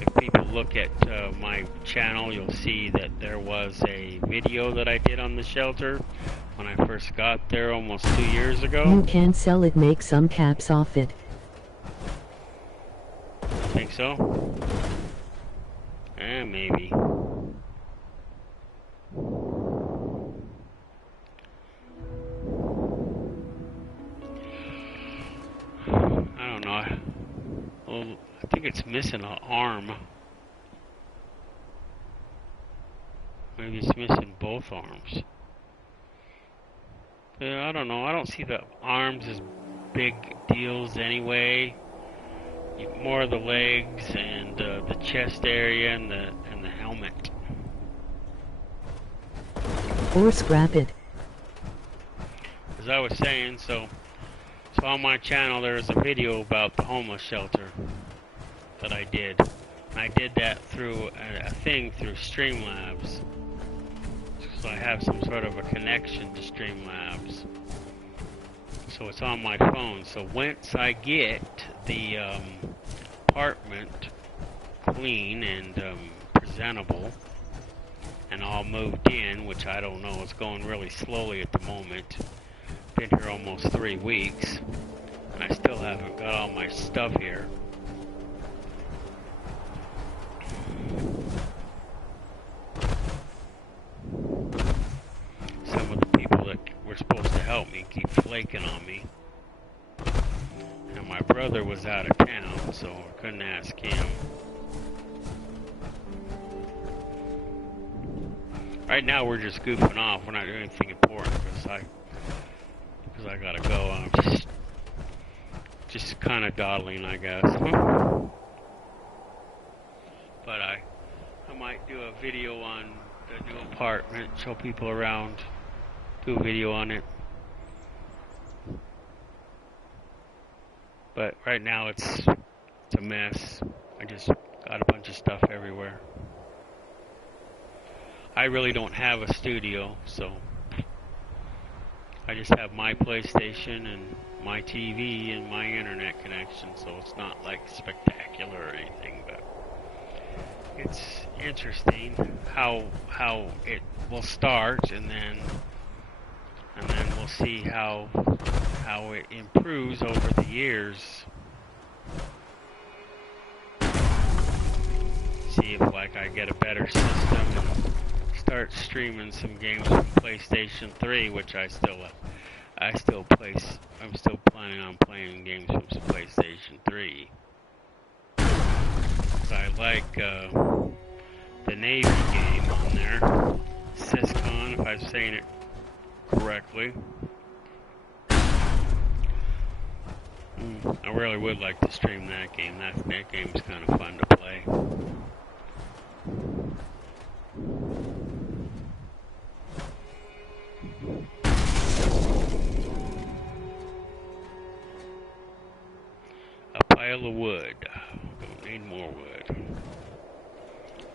If people look at my channel, you'll see that there was a video that I did on the shelter when I first got there almost 2 years ago. You can sell it, make some caps off it. Think so? Maybe. I don't know. Well, I think it's missing an arm. Maybe it's missing both arms. I don't know. I don't see the arms as big deals anyway. More of the legs and the chest area and the helmet. Or scrap it. As I was saying, so on my channel there is a video about the homeless shelter that I did. And I did that through a thing through Streamlabs. So I have some sort of a connection to Streamlabs. So it's on my phone. So once I get the apartment clean and presentable and all moved in, which I don't know, it's going really slowly at the moment. Been here almost 3 weeks and I still haven't got all my stuff here. Some of the people that were supposed to help me keep flaking on me. And my brother was out of town, so I couldn't ask him. Right now we're just goofing off. We're not doing anything important because I gotta go. I'm just kind of dawdling, I guess. But I might do a video on the new apartment, show people around, do a video on it. But right now it's a mess. I just got a bunch of stuff everywhere. I really don't have a studio, so I just have my PlayStation and my TV and my internet connection, so it's not like spectacular or anything, but it's interesting how it will start, and then we'll see how it improves over the years. See if like I get a better system and start streaming some games from PlayStation 3, which I'm still planning on playing games from PlayStation 3. I like the Navy game on there, Syscon, if I'm saying it correctly. I really would like to stream that game. That game's kind of fun to play. A pile of wood. Don't need more wood.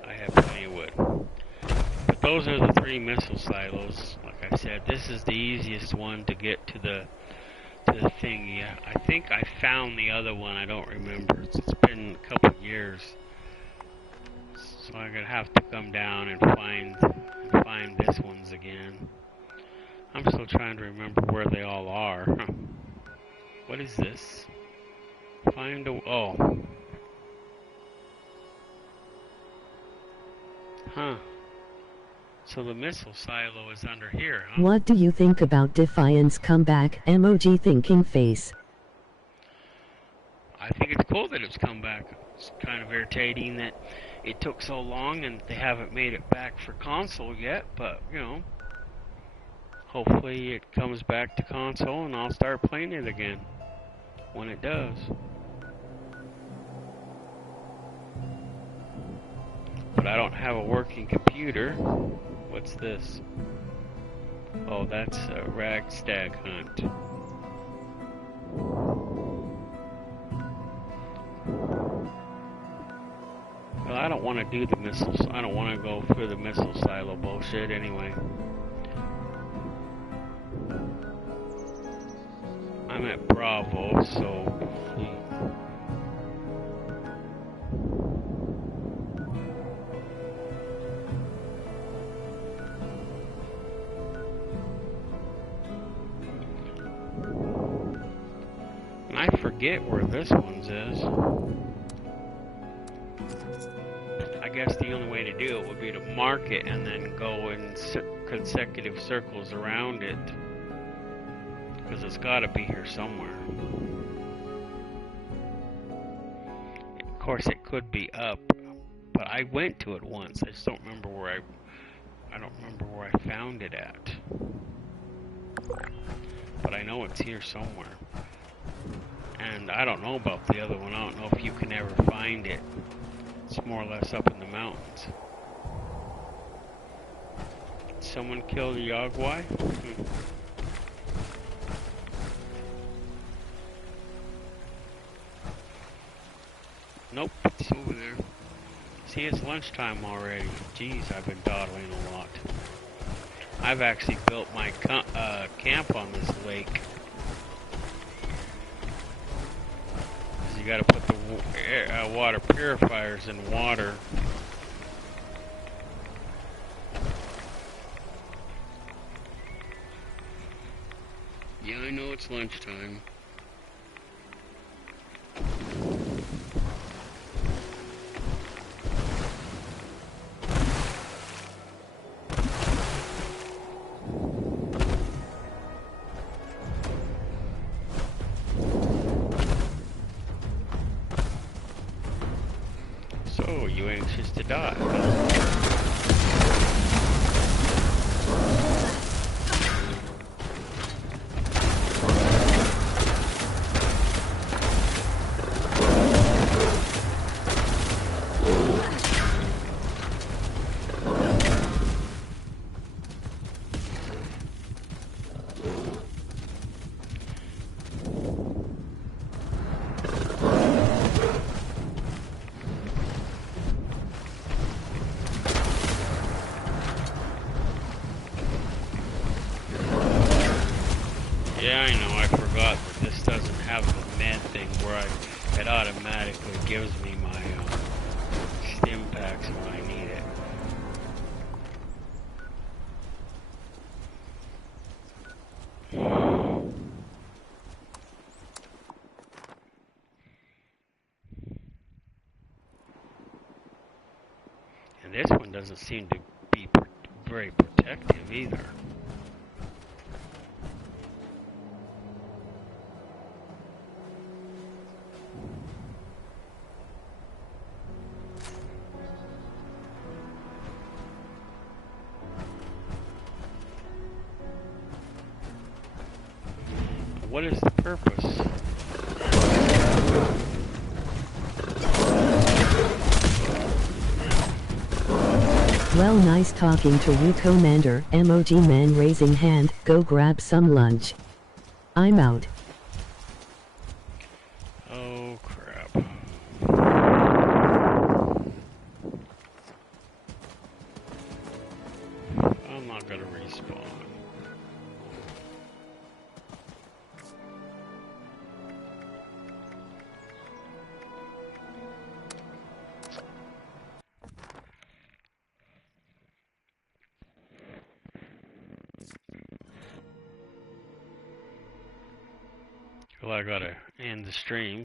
I have plenty of wood. But those are the 3 missile silos. Like I said, this is the easiest one to get to the thing. Yeah, I think I found the other one. I don't remember. It's been a couple years, so I'm gonna have to come down and find this ones again. I'm still trying to remember where they all are. What is this? Find a... oh. Huh. So the missile silo is under here, huh? What do you think about Defiant's comeback? Emoji thinking face. I think it's cool that it's come back. It's kind of irritating that it took so long and they haven't made it back for console yet, but, you know, hopefully it comes back to console and I'll start playing it again when it does. But I don't have a working computer. What's this? Oh, that's a ragstag hunt. Well, I don't want to do the missiles. I don't want to go through the missile silo bullshit anyway. I'm at Bravo, so... I forget where this one's is. I guess the only way to do it would be to mark it and then go in consecutive circles around it. Because it's got to be here somewhere. Of course, it could be up, but I went to it once. I just don't remember where I don't remember where I found it at. But I know it's here somewhere. And I don't know about the other one. I don't know if you can ever find it. It's more or less up in the mountains. Did someone kill the Yogwai? Nope, it's over there. See, it's lunchtime already. Jeez, I've been dawdling a lot. I've actually built my camp on this lake. You gotta put the water purifiers in water. Yeah, I know it's lunchtime. So, you anxious to die? Yeah, I know, I forgot that this doesn't have the med thing where it automatically gives me my stim packs when I need it. And this one doesn't seem to be very protective either. What is the purpose? Well, nice talking to you, Commander. Emoji man raising hand. Go grab some lunch. I'm out. Oh crap. I'm not gonna respawn. Well, I gotta end the stream.